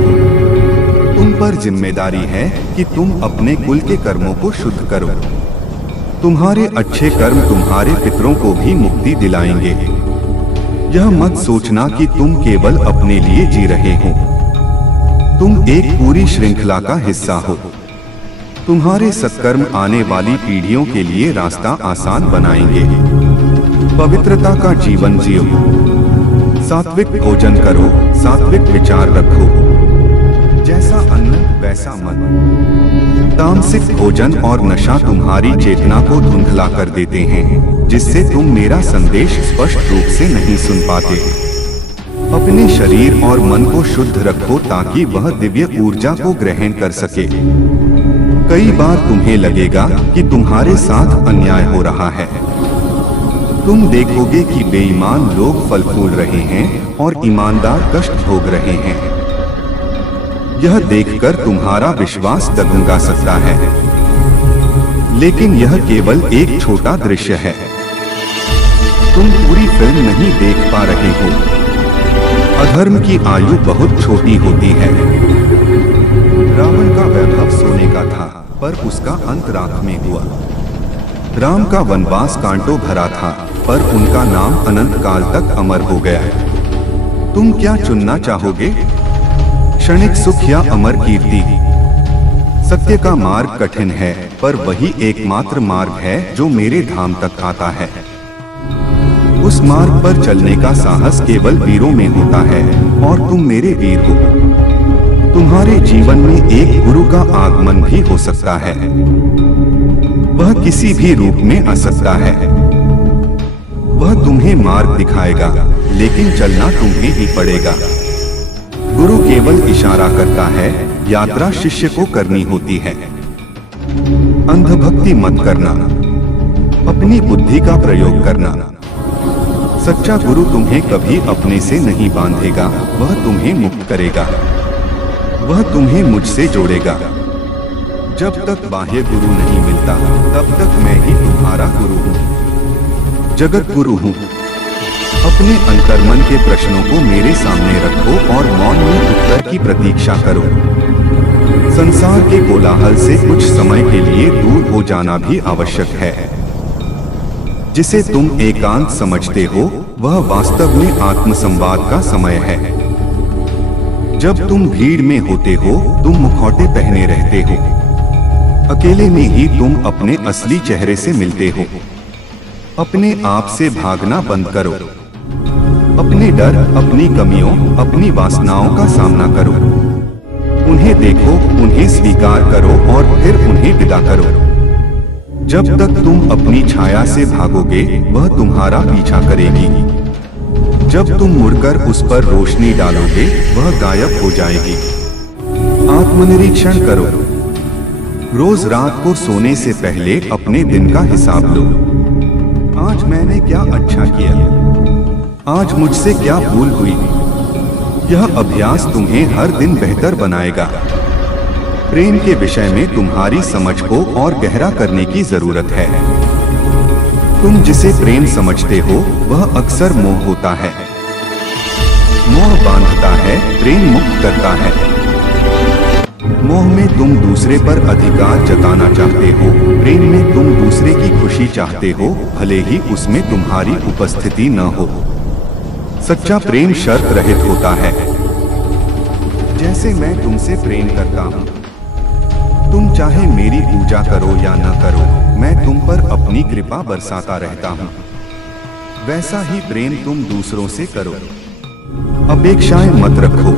तुम पर जिम्मेदारी है कि तुम अपने कुल के कर्मों को शुद्ध करो। तुम्हारे अच्छे कर्म तुम्हारे पितरों को भी मुक्ति दिलाएंगे। यह मत सोचना कि तुम केवल अपने लिए जी रहे हो। तुम एक पूरी श्रृंखला का हिस्सा हो। तुम्हारे सत्कर्म आने वाली पीढ़ियों के लिए रास्ता आसान बनाएंगे। पवित्रता का जीवन जियो। सात्विक भोजन करो, सात्विक विचार रखो। जैसा अन्न वैसा मन। तामसिक भोजन और नशा तुम्हारी चेतना को धुंधला कर देते हैं, जिससे तुम मेरा संदेश स्पष्ट रूप से नहीं सुन पाते। अपने शरीर और मन को शुद्ध रखो ताकि वह दिव्य ऊर्जा को ग्रहण कर सके। कई बार तुम्हें लगेगा कि तुम्हारे साथ अन्याय हो रहा है। तुम देखोगे कि बेईमान लोग फल फूल रहे हैं और ईमानदार कष्ट भोग रहे हैं। यह देखकर तुम्हारा विश्वास डगमगा सकता है, लेकिन यह केवल एक छोटा दृश्य है। तुम पूरी फिल्म नहीं देख पा रहे हो। अधर्म की आयु बहुत छोटी होती है। रावण का वैभव सोने का था, पर उसका अंत राख में हुआ। राम का वनवास कांटों भरा था, पर उनका नाम अनंत काल तक अमर हो गया। तुम क्या चुनना चाहोगे, क्षणिक सुख या अमर कीर्ति? सत्य का मार्ग कठिन है, पर वही एकमात्र मार्ग है जो मेरे धाम तक आता है। उस मार्ग पर चलने का साहस केवल वीरों में होता है, और तुम मेरे वीर हो। तुम्हारे जीवन में एक गुरु का आगमन भी हो सकता है। वह किसी भी रूप में आ सकता है। वह तुम्हें मार्ग दिखाएगा, लेकिन चलना तुम्हें ही पड़ेगा। गुरु केवल इशारा करता है, यात्रा शिष्य को करनी होती है। अंधभक्ति मत करना, अपनी बुद्धि का प्रयोग करना। सच्चा गुरु तुम्हें कभी अपने से नहीं बांधेगा, वह तुम्हें मुक्त करेगा। वह तुम्हें मुझसे जोड़ेगा। जब तक बाह्य गुरु नहीं मिलता, तब तक मैं ही तुम्हारा गुरु हूँ, जगत गुरु हूँ। अपने अंतर्मन के प्रश्नों को मेरे सामने रखो और मौन में उत्तर की प्रतीक्षा करो। संसार के कोलाहल से कुछ समय के लिए दूर हो जाना भी आवश्यक है। जिसे तुम एकांत समझते हो, वह वास्तव में आत्मसंवाद का समय है। जब तुम भीड़ में होते हो, तुम मुखौटे पहने रहते हो। अकेले में ही तुम अपने असली चेहरे से मिलते हो। अपने आप से भागना बंद करो। अपने डर, अपनी कमियों, अपनी वासनाओं का सामना करो। उन्हें देखो, उन्हें स्वीकार करो और फिर उन्हें विदा करो। जब तक तुम अपनी छाया से भागोगे, वह तुम्हारा पीछा करेगी। जब तुम मुड़कर उस पर रोशनी डालोगे, वह गायब हो जाएगी। आत्मनिरीक्षण करो। रोज रात को सोने से पहले अपने दिन का हिसाब लो। आज मैंने क्या अच्छा किया? आज मुझसे क्या भूल हुई? यह अभ्यास तुम्हें हर दिन बेहतर बनाएगा। प्रेम के विषय में तुम्हारी समझ को और गहरा करने की जरूरत है। तुम जिसे प्रेम समझते हो, वह अक्सर मोह होता है। मोह बांधता है, प्रेम मुक्त करता है। मोह में तुम दूसरे पर अधिकार जताना चाहते हो, प्रेम में तुम दूसरे की खुशी चाहते हो, भले ही उसमें तुम्हारी उपस्थिति न हो। सच्चा प्रेम शर्त रहित होता है। जैसे मैं तुमसे प्रेम करता हूँ, तुम चाहे मेरी पूजा करो या न करो, मैं तुम पर अपनी कृपा बरसाता रहता हूँ। वैसा ही प्रेम तुम दूसरों से करो। अपेक्षाएं मत रखो।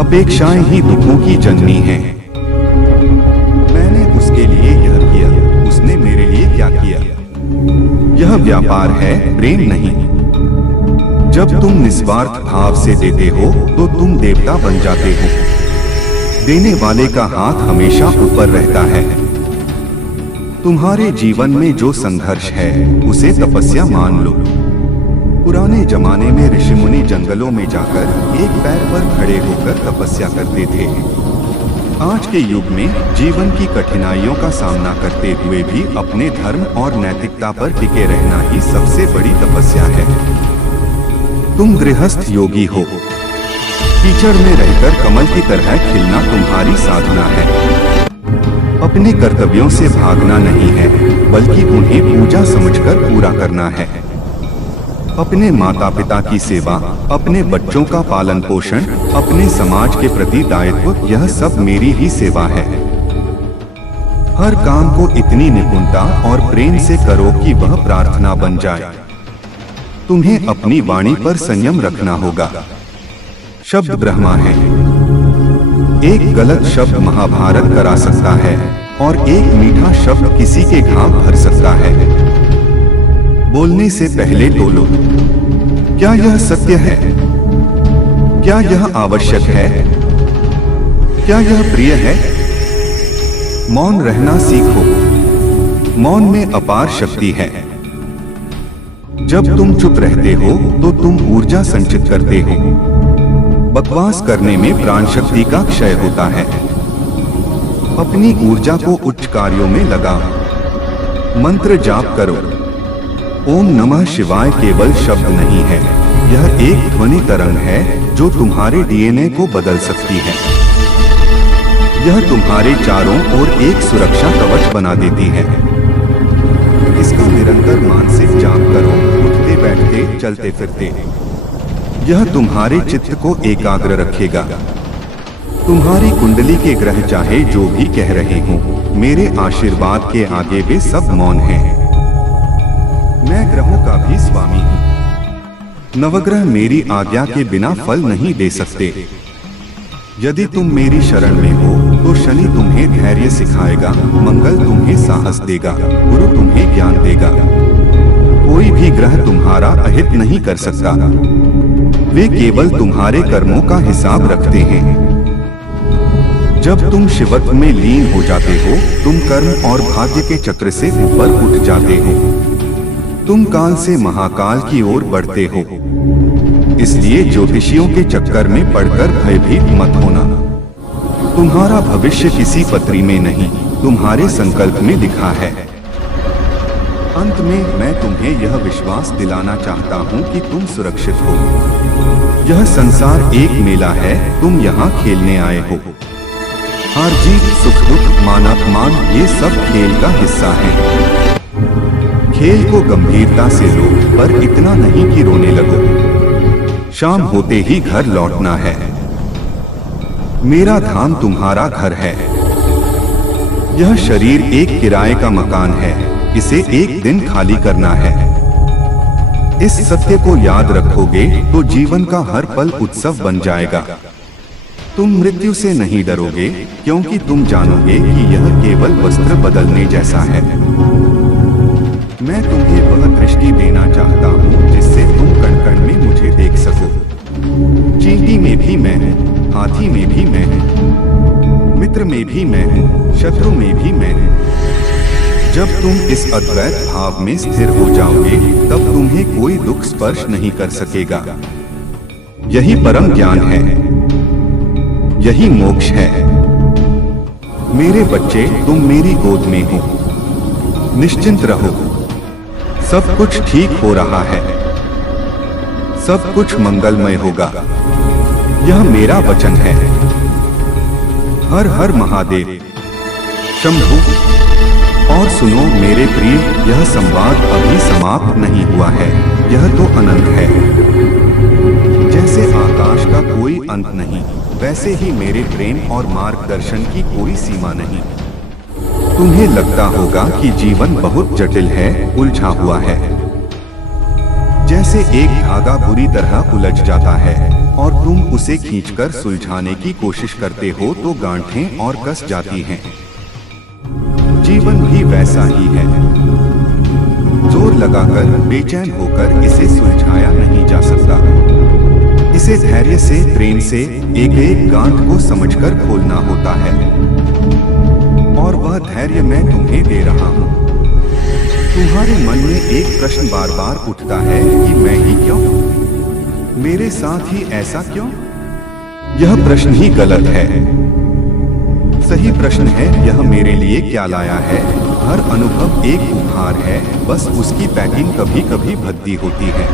अपेक्षाएं ही दुखों की जननी हैं। मैंने उसके लिए यह किया, उसने मेरे लिए क्या किया? यह व्यापार है, प्रेम नहीं। जब तुम निस्वार्थ भाव से देते हो, तो तुम देवता बन जाते हो। देने वाले का हाथ हमेशा ऊपर रहता है। तुम्हारे जीवन में जो संघर्ष है, उसे तपस्या मान लो। पुराने जमाने में ऋषि मुनि जंगलों में जाकर एक पैर पर खड़े होकर तपस्या करते थे। आज के युग में जीवन की कठिनाइयों का सामना करते हुए भी अपने धर्म और नैतिकता पर टिके रहना ही सबसे बड़ी तपस्या है। तुम गृहस्थ योगी हो। कीचड़ में रहकर कमल की तरह खिलना तुम्हारी साधना है। अपने कर्तव्यों से भागना नहीं है, बल्कि उन्हें पूजा समझकर पूरा करना है। अपने माता पिता की सेवा, अपने बच्चों का पालन पोषण, अपने समाज के प्रति दायित्व, यह सब मेरी ही सेवा है। हर काम को इतनी निपुणता और प्रेम से करो कि वह प्रार्थना बन जाए। तुम्हें अपनी वाणी पर संयम रखना होगा। शब्द ब्रह्मा है। एक गलत शब्द महाभारत करा सकता है, और एक मीठा शब्द किसी के घाव भर सकता है। बोलने से पहले टोलो। क्या यह सत्य है? क्या यह आवश्यक है? क्या यह प्रिय है? मौन रहना सीखो। मौन में अपार शक्ति है। जब तुम चुप रहते हो, तो तुम ऊर्जा संचित करते हो। बकवास करने में प्राण शक्ति का क्षय होता है। अपनी ऊर्जा को उच्च कार्यों में लगाओ। मंत्र जाप करो। ओम नमः शिवाय केवल शब्द नहीं है, यह एक ध्वनि तरंग है जो तुम्हारे डीएनए को बदल सकती है। यह तुम्हारे चारों ओर एक सुरक्षा कवच बना देती है। इसका निरंतर मानसिक जाप करो, उठते बैठते चलते फिरते। यह तुम्हारे चित्त को एकाग्र रखेगा। तुम्हारी कुंडली के ग्रह चाहे जो भी कह रहे हों, मेरे आशीर्वाद के आगे वे सब मौन हैं। मैं ग्रहों का भी स्वामी हूँ। नवग्रह मेरी आज्ञा के बिना फल नहीं दे सकते। यदि तुम मेरी शरण में हो तो शनि तुम्हें धैर्य सिखाएगा, मंगल तुम्हें साहस देगा, गुरु तुम्हें ज्ञान देगा। कोई भी ग्रह तुम्हारा अहित नहीं कर सकता। वे केवल तुम्हारे कर्मों का हिसाब रखते हैं। जब तुम शिवत्व में लीन हो जाते हो, तुम कर्म और भाग्य के चक्र से ऊपर उठ जाते हो। तुम काल से महाकाल की ओर बढ़ते हो। इसलिए ज्योतिषियों के चक्कर में पड़कर भयभीत मत होना। तुम्हारा भविष्य किसी पत्री में नहीं, तुम्हारे संकल्प में लिखा है। अंत में मैं तुम्हें यह विश्वास दिलाना चाहता हूँ कि तुम सुरक्षित हो। यह संसार एक मेला है, तुम यहाँ खेलने आए हो। हार जीत, सुख दुख, मान अपमान, ये सब खेल का हिस्सा है। खेल को गंभीरता से लो, पर इतना नहीं कि रोने लगो। शाम होते ही घर लौटना है। मेरा धाम तुम्हारा घर है। यह शरीर एक किराए का मकान है, इसे एक दिन खाली करना है। इस सत्य को याद रखोगे तो जीवन का हर पल उत्सव बन जाएगा। तुम मृत्यु से नहीं डरोगे, क्योंकि तुम जानोगे कि यह केवल वस्त्र बदलने जैसा है। मैं तुम्हें वह दृष्टि देना चाहता हूँ जिससे तुम कण कण में मुझे देख सको। चींटी में भी मैं हूँ, हाथी में भी मैं हूँ, मित्र में भी मैं हूँ, शत्रु में भी मैं हूँ। जब तुम इस अद्वैत भाव में स्थिर हो जाओगे, तब तुम्हें कोई दुख स्पर्श नहीं कर सकेगा। यही परम ज्ञान है, यही मोक्ष है। मेरे बच्चे, तुम मेरी गोद में हो। निश्चिंत रहो, सब कुछ ठीक हो रहा है। सब कुछ मंगलमय होगा। यह मेरा वचन है। हर हर महादेव, शंभु। और सुनो मेरे प्रिय, यह संवाद अभी समाप्त नहीं हुआ है, यह तो अनंत है। जैसे आकाश का कोई अंत नहीं, वैसे ही मेरे प्रेम और मार्गदर्शन की कोई सीमा नहीं। तुम्हें लगता होगा कि जीवन बहुत जटिल है, उलझा हुआ है। जैसे एक धागा बुरी तरह उलझ जाता है और तुम उसे खींचकर सुलझाने की कोशिश करते हो तो गांठें और कस जाती हैं। जीवन भी वैसा ही है। जोर लगाकर, बेचैन होकर इसे सुलझाया नहीं जा सकता। इसे धैर्य से, प्रेम से, एक एक गांठ को समझकर खोलना होता है। और वह धैर्य मैं तुम्हें दे रहा हूँ। तुम्हारे मन में एक प्रश्न बार बार उठता है कि मैं ही क्यों, मेरे साथ ही ऐसा क्यों? यह प्रश्न ही गलत है। सही प्रश्न है, यह मेरे लिए क्या लाया है। हर अनुभव एक उपहार है, बस उसकी पैकिंग कभी कभी भद्दी होती है।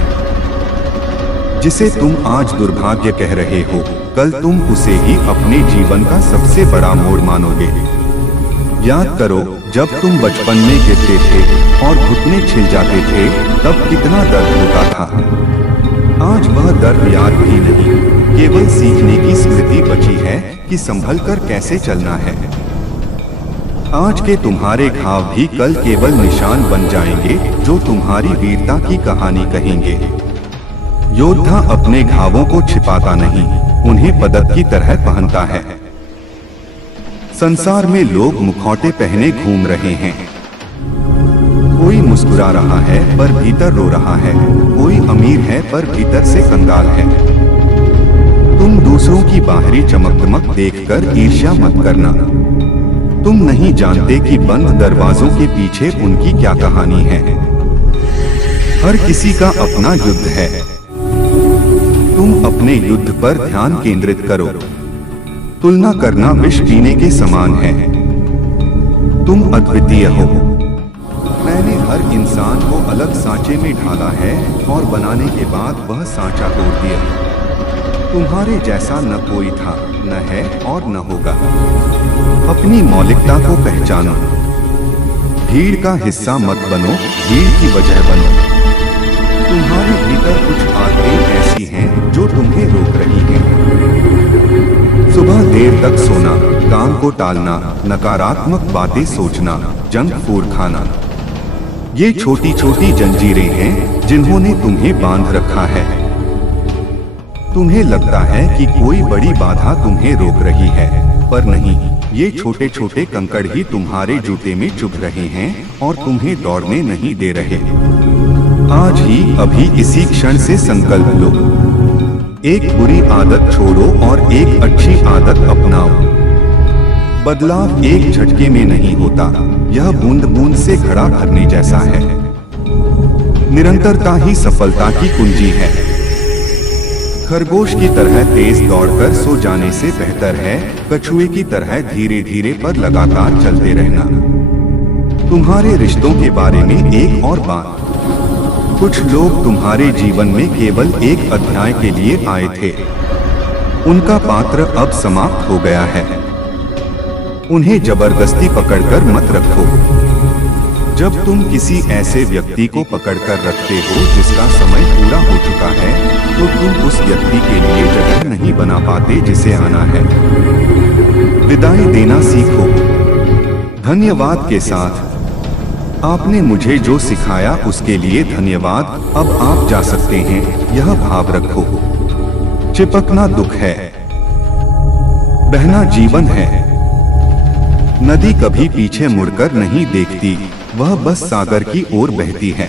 जिसे तुम आज दुर्भाग्य कह रहे हो, कल तुम उसे ही अपने जीवन का सबसे बड़ा मोड़ मानोगे। याद करो, जब तुम बचपन में गिरते थे और घुटने छिल जाते थे, तब कितना दर्द होता था। आज वह दर्द याद भी नहीं, केवल सीखने की स्मृति बची है कि संभल कर कैसे चलना है। आज के तुम्हारे घाव भी कल केवल निशान बन जाएंगे, जो तुम्हारी वीरता की कहानी कहेंगे। योद्धा अपने घावों को छिपाता नहीं, उन्हें पदक की तरह पहनता है। संसार में लोग मुखौटे पहने घूम रहे हैं। कोई मुस्कुरा रहा है पर भीतर रो रहा है, कोई अमीर है पर भीतर से कंगाल है। तुम दूसरों की बाहरी चमक देखकर ईर्ष्या मत करना। तुम नहीं जानते कि बंद दरवाजों के पीछे उनकी क्या कहानी है। हर किसी का अपना युद्ध है। तुम अपने युद्ध पर ध्यान केंद्रित करो। तुलना करना विष पीने के समान है। तुम अद्वितीय हो। मैंने हर इंसान को अलग सांचे में ढाला है और बनाने के बाद वह सांचा तोड़ दिया। तुम्हारे जैसा न कोई था, न है और न होगा। अपनी मौलिकता को पहचानो। भीड़ का हिस्सा मत बनो, भीड़ की वजह बनो। तुम्हारे भीतर कुछ आदतें ऐसी हैं जो तुम्हें रोक रही हैं। सुबह देर तक सोना, काम को टालना, नकारात्मक बातें सोचना, जंक फूड खाना, ये छोटी छोटी जंजीरें हैं जिन्होंने तुम्हें बांध रखा है। तुम्हें लगता है कि कोई बड़ी बाधा तुम्हें रोक रही है, पर नहीं, ये छोटे छोटे कंकड़ ही तुम्हारे जूते में चुभ रहे हैं और तुम्हें दौड़ने नहीं दे रहे। आज ही अभी इसी क्षण से संकल्प लो, एक बुरी आदत छोड़ो और एक अच्छी आदत अपनाओ। बदलाव एक झटके में नहीं होता, यह बूंद बूंद से घड़ा भरने जैसा है। निरंतरता ही सफलता की कुंजी है। खरगोश की तरह तेज दौड़कर सो जाने से बेहतर है कछुए की तरह धीरे धीरे पर लगातार चलते रहना। तुम्हारे रिश्तों के बारे में एक और बात, कुछ लोग तुम्हारे जीवन में केवल एक अध्याय के लिए आए थे, उनका पात्र अब समाप्त हो गया है। उन्हें जबरदस्ती पकड़कर मत रखो। जब तुम किसी ऐसे व्यक्ति को पकड़कर रखते हो जिसका समय पूरा हो चुका है, तो तुम उस व्यक्ति के लिए जगह नहीं बना पाते जिसे आना है। विदाई देना सीखो। धन्यवाद के साथ, आपने मुझे जो सिखाया उसके लिए धन्यवाद, अब आप जा सकते हैं, यह भाव रखो। चिपकना दुख है, बहना जीवन है। नदी कभी पीछे मुड़कर नहीं देखती, वह बस सागर की ओर बहती है।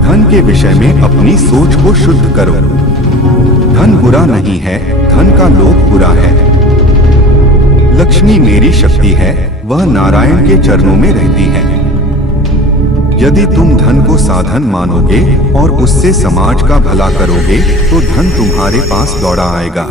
धन के विषय में अपनी सोच को शुद्ध करो। धन बुरा नहीं है, धन का लोभ बुरा है। लक्ष्मी मेरी शक्ति है, वह नारायण के चरणों में रहती है। यदि तुम धन को साधन मानोगे और उससे समाज का भला करोगे तो धन तुम्हारे पास दौड़ा आएगा।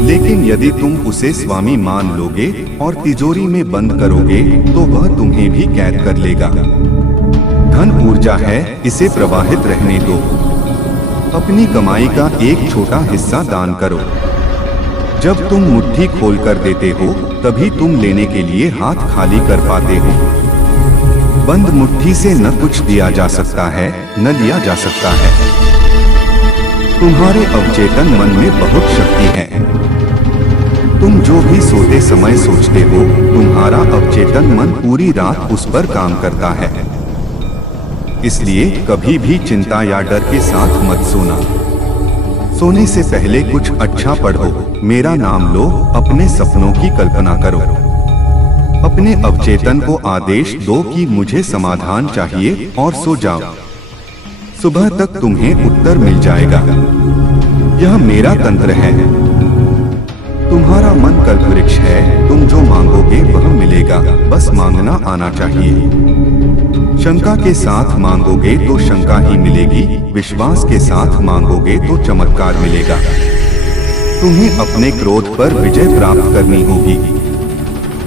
लेकिन यदि तुम उसे स्वामी मान लोगे और तिजोरी में बंद करोगे तो वह तुम्हें भी कैद कर लेगा। धन ऊर्जा है, इसे प्रवाहित रहने दो। अपनी कमाई का एक छोटा हिस्सा दान करो। जब तुम मुट्ठी खोलकर देते हो तभी तुम लेने के लिए हाथ खाली कर पाते हो। बंद मुट्ठी से न कुछ दिया जा सकता है, न लिया जा सकता है। तुम्हारे अवचेतन मन में बहुत शक्ति है। तुम जो भी सोते समय सोचते हो, तुम्हारा अवचेतन मन पूरी रात उस पर काम करता है। इसलिए कभी भी चिंता या डर के साथ मत सोना। सोने से पहले कुछ अच्छा पढ़ो, मेरा नाम लो, अपने सपनों की कल्पना करो। अपने अवचेतन को आदेश दो कि मुझे समाधान चाहिए और सो जाओ। सुबह तक तुम्हें उत्तर मिल जाएगा। यह मेरा तंत्र है। तुम्हारा मन कल्पवृक्ष है, तुम जो मांगोगे वह मिलेगा, बस मांगना आना चाहिए। शंका के साथ मांगोगे तो शंका ही मिलेगी, विश्वास के साथ मांगोगे तो चमत्कार मिलेगा। तुम्हें अपने क्रोध पर विजय प्राप्त करनी होगी।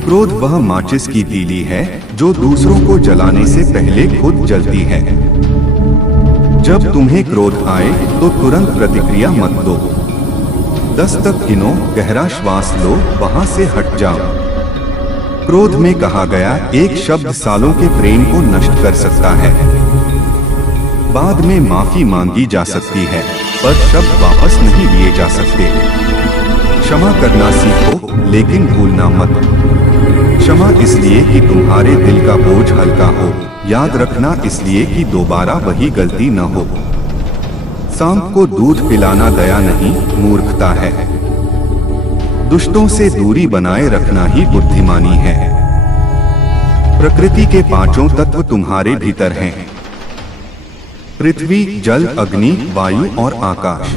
क्रोध वह माचिस की तीली है जो दूसरों को जलाने से पहले खुद जलती है। जब तुम्हें क्रोध आए तो तुरंत प्रतिक्रिया मत दो। 10 तक गिनो, गहरा श्वास लो, वहां से हट जाओ। क्रोध में कहा गया एक शब्द सालों के प्रेम को नष्ट कर सकता है। बाद में माफी मांगी जा सकती है, पर शब्द वापस नहीं लिए जा सकते। क्षमा करना सीखो, लेकिन भूलना मत। क्षमा इसलिए कि तुम्हारे दिल का बोझ हल्का हो, याद रखना इसलिए कि दोबारा वही गलती न हो। सांप को दूध पिलाना दया नहीं, मूर्खता है। दुष्टों से दूरी बनाए रखना ही बुद्धिमानी है। प्रकृति के 5 तत्व तुम्हारे भीतर हैं। पृथ्वी, जल, अग्नि, वायु और आकाश।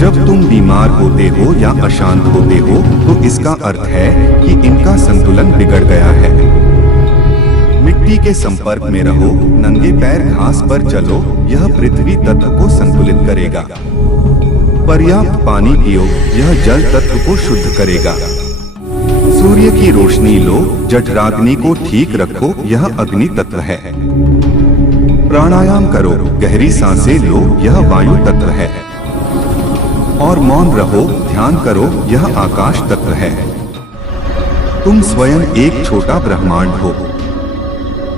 जब तुम बीमार होते हो या अशांत होते हो तो इसका अर्थ है कि इनका संतुलन बिगड़ गया है। मिट्टी के संपर्क में रहो, नंगे पैर घास पर चलो, यह पृथ्वी तत्व को संतुलित करेगा। पर्याप्त पानी पियो, यह जल तत्व को शुद्ध करेगा। सूर्य की रोशनी लो, जठराग्नि को ठीक रखो, यह अग्नि तत्व है। प्राणायाम करो, गहरी सांसें लो, यह वायु तत्व है। और मौन रहो, ध्यान करो, यह आकाश तत्व है। तुम स्वयं एक छोटा ब्रह्मांड हो।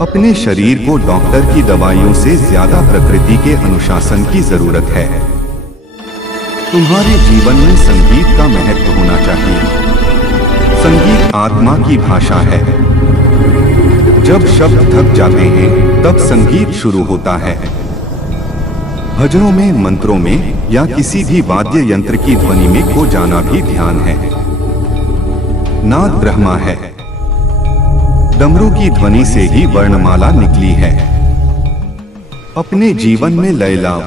अपने शरीर को डॉक्टर की दवाइयों से ज्यादा प्रकृति के अनुशासन की जरूरत है। तुम्हारे जीवन में संगीत का महत्व होना चाहिए। संगीत आत्मा की भाषा है। जब शब्द थक जाते हैं तब संगीत शुरू होता है। भजनों में, मंत्रों में या किसी भी वाद्य यंत्र की ध्वनि में खो जाना भी ध्यान है। नाद ब्रह्मा है। डमरू की ध्वनि से ही वर्णमाला निकली है। अपने जीवन में लय लाओ।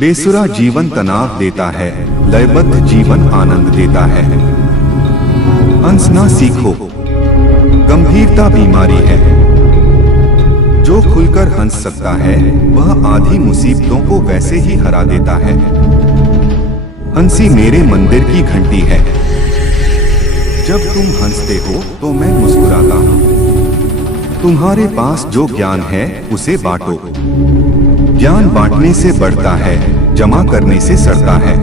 बेसुरा जीवन तनाव देता है, लयबद्ध जीवन आनंद देता है। हंसना सीखो। गंभीरता बीमारी है। जो खुलकर हंस सकता है वह आधी मुसीबतों को वैसे ही हरा देता है। हंसी मेरे मंदिर की घंटी है। जब तुम हंसते हो तो मैं मुस्कुराता हूँ। तुम्हारे पास जो ज्ञान है उसे बांटो। ज्ञान बांटने से बढ़ता है, जमा करने से सड़ता है।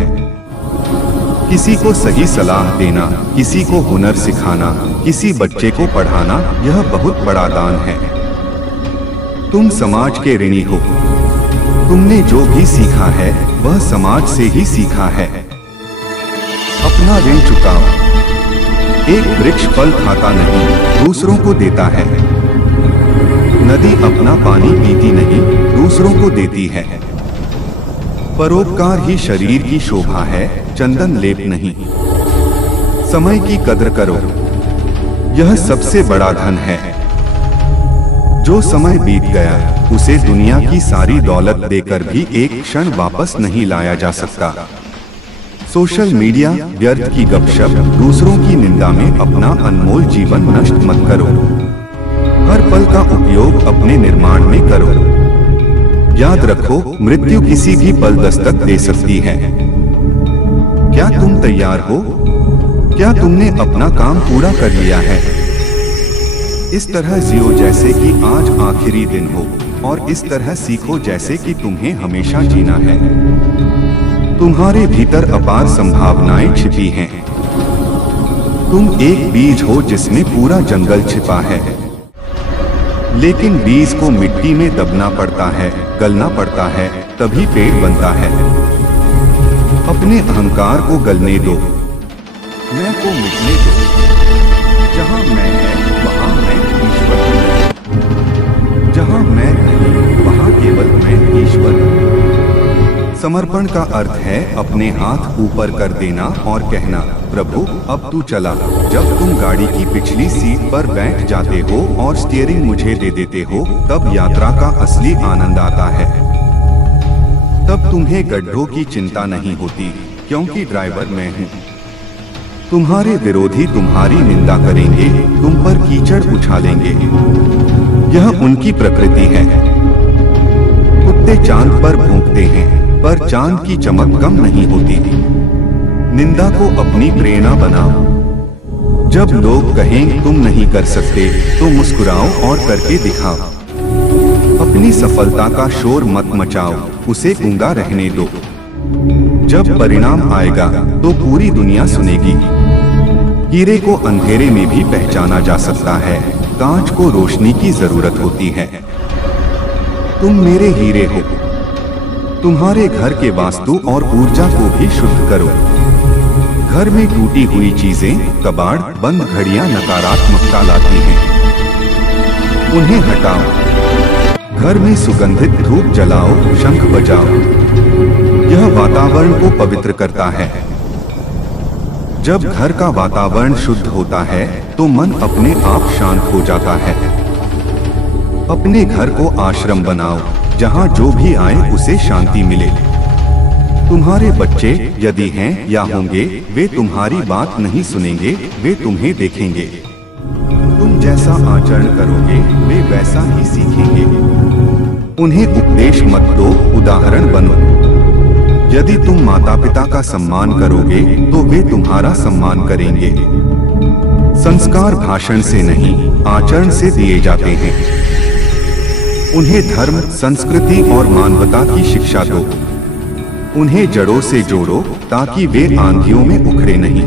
किसी को सही सलाह देना, किसी को हुनर सिखाना, किसी बच्चे को पढ़ाना, यह बहुत बड़ा दान है। तुम समाज के ऋणी हो। तुमने जो भी सीखा है वह समाज से ही सीखा है। अपना ऋण चुकाओ। एक वृक्ष फल खाता नहीं, दूसरों को देता है। नदी अपना पानी पीती नहीं, दूसरों को देती है। परोपकार ही शरीर की शोभा है, चंदन लेप नहीं। समय की कद्र करो, यह सबसे बड़ा धन है। जो समय बीत गया उसे दुनिया की सारी दौलत देकर भी एक क्षण वापस नहीं लाया जा सकता। सोशल मीडिया, व्यर्थ की गपशप, दूसरों की निंदा में अपना अनमोल जीवन नष्ट मत करो। हर पल का उपयोग अपने निर्माण में करो। याद रखो, मृत्यु किसी भी पल दस्तक दे सकती है। क्या तुम तैयार हो? क्या तुमने अपना काम पूरा कर लिया है? इस तरह जियो जैसे कि आज आखिरी दिन हो, और इस तरह सीखो जैसे कि तुम्हें हमेशा जीना है। तुम्हारे भीतर अपार संभावनाएं छिपी हैं। तुम एक बीज हो जिसमें पूरा जंगल छिपा है। लेकिन बीज को मिट्टी में दबना पड़ता है, गलना पड़ता है, तभी पेड़ बनता है। अपने अहंकार को गलने दो, मैं को मिटने दो। जहां मैं है वहां मैं ईश्वर हूं। जहां मैं नहीं वहां केवल मैं ईश्वर हूं। समर्पण का अर्थ है अपने हाथ ऊपर कर देना और कहना, प्रभु अब तू चला। जब तुम गाड़ी की पिछली सीट पर बैठ जाते हो और स्टीयरिंग मुझे दे देते हो, तब यात्रा का असली आनंद आता है। तब तुम्हें गड्ढों की चिंता नहीं होती, क्योंकि ड्राइवर मैं हूँ। तुम्हारे विरोधी तुम्हारी निंदा करेंगे, तुम पर कीचड़ उछालेंगे। यह उनकी प्रकृति है। कुत्ते चांद पर भौंकते हैं, पर चांद की चमक कम नहीं होती। निंदा को अपनी प्रेरणा बनाओ। जब लोग कहें तुम नहीं कर सकते, तो मुस्कुराओ और करके दिखाओ। अपनी सफलता का शोर मत मचाओ, उसे गूंगा रहने दो। जब परिणाम आएगा तो पूरी दुनिया सुनेगी। हीरे को अंधेरे में भी पहचाना जा सकता है, कांच को रोशनी की जरूरत होती है। तुम मेरे हीरे हो। तुम्हारे घर के वास्तु और ऊर्जा को भी शुद्ध करो। घर में टूटी हुई चीजें, कबाड़, बंद घड़ियां नकारात्मकता लाती हैं। उन्हें हटाओ। घर में सुगंधित धूप जलाओ, शंख बजाओ। यह वातावरण को पवित्र करता है। जब घर का वातावरण शुद्ध होता है तो मन अपने आप शांत हो जाता है। अपने घर को आश्रम बनाओ, जहां जो भी आए उसे शांति मिले। तुम्हारे बच्चे यदि हैं या होंगे, वे तुम्हारी बात नहीं सुनेंगे, वे तुम्हें देखेंगे। तुम जैसा आचरण करोगे वे वैसा ही सीखेंगे। उन्हें उपदेश मत दो, उदाहरण बनो। यदि तुम माता पिता का सम्मान करोगे तो वे तुम्हारा सम्मान करेंगे। संस्कार भाषण से नहीं, आचरण से दिए जाते हैं। उन्हें धर्म, संस्कृति और मानवता की शिक्षा दो। उन्हें जड़ों से जोड़ो ताकि वे आंधियों में उखड़े नहीं।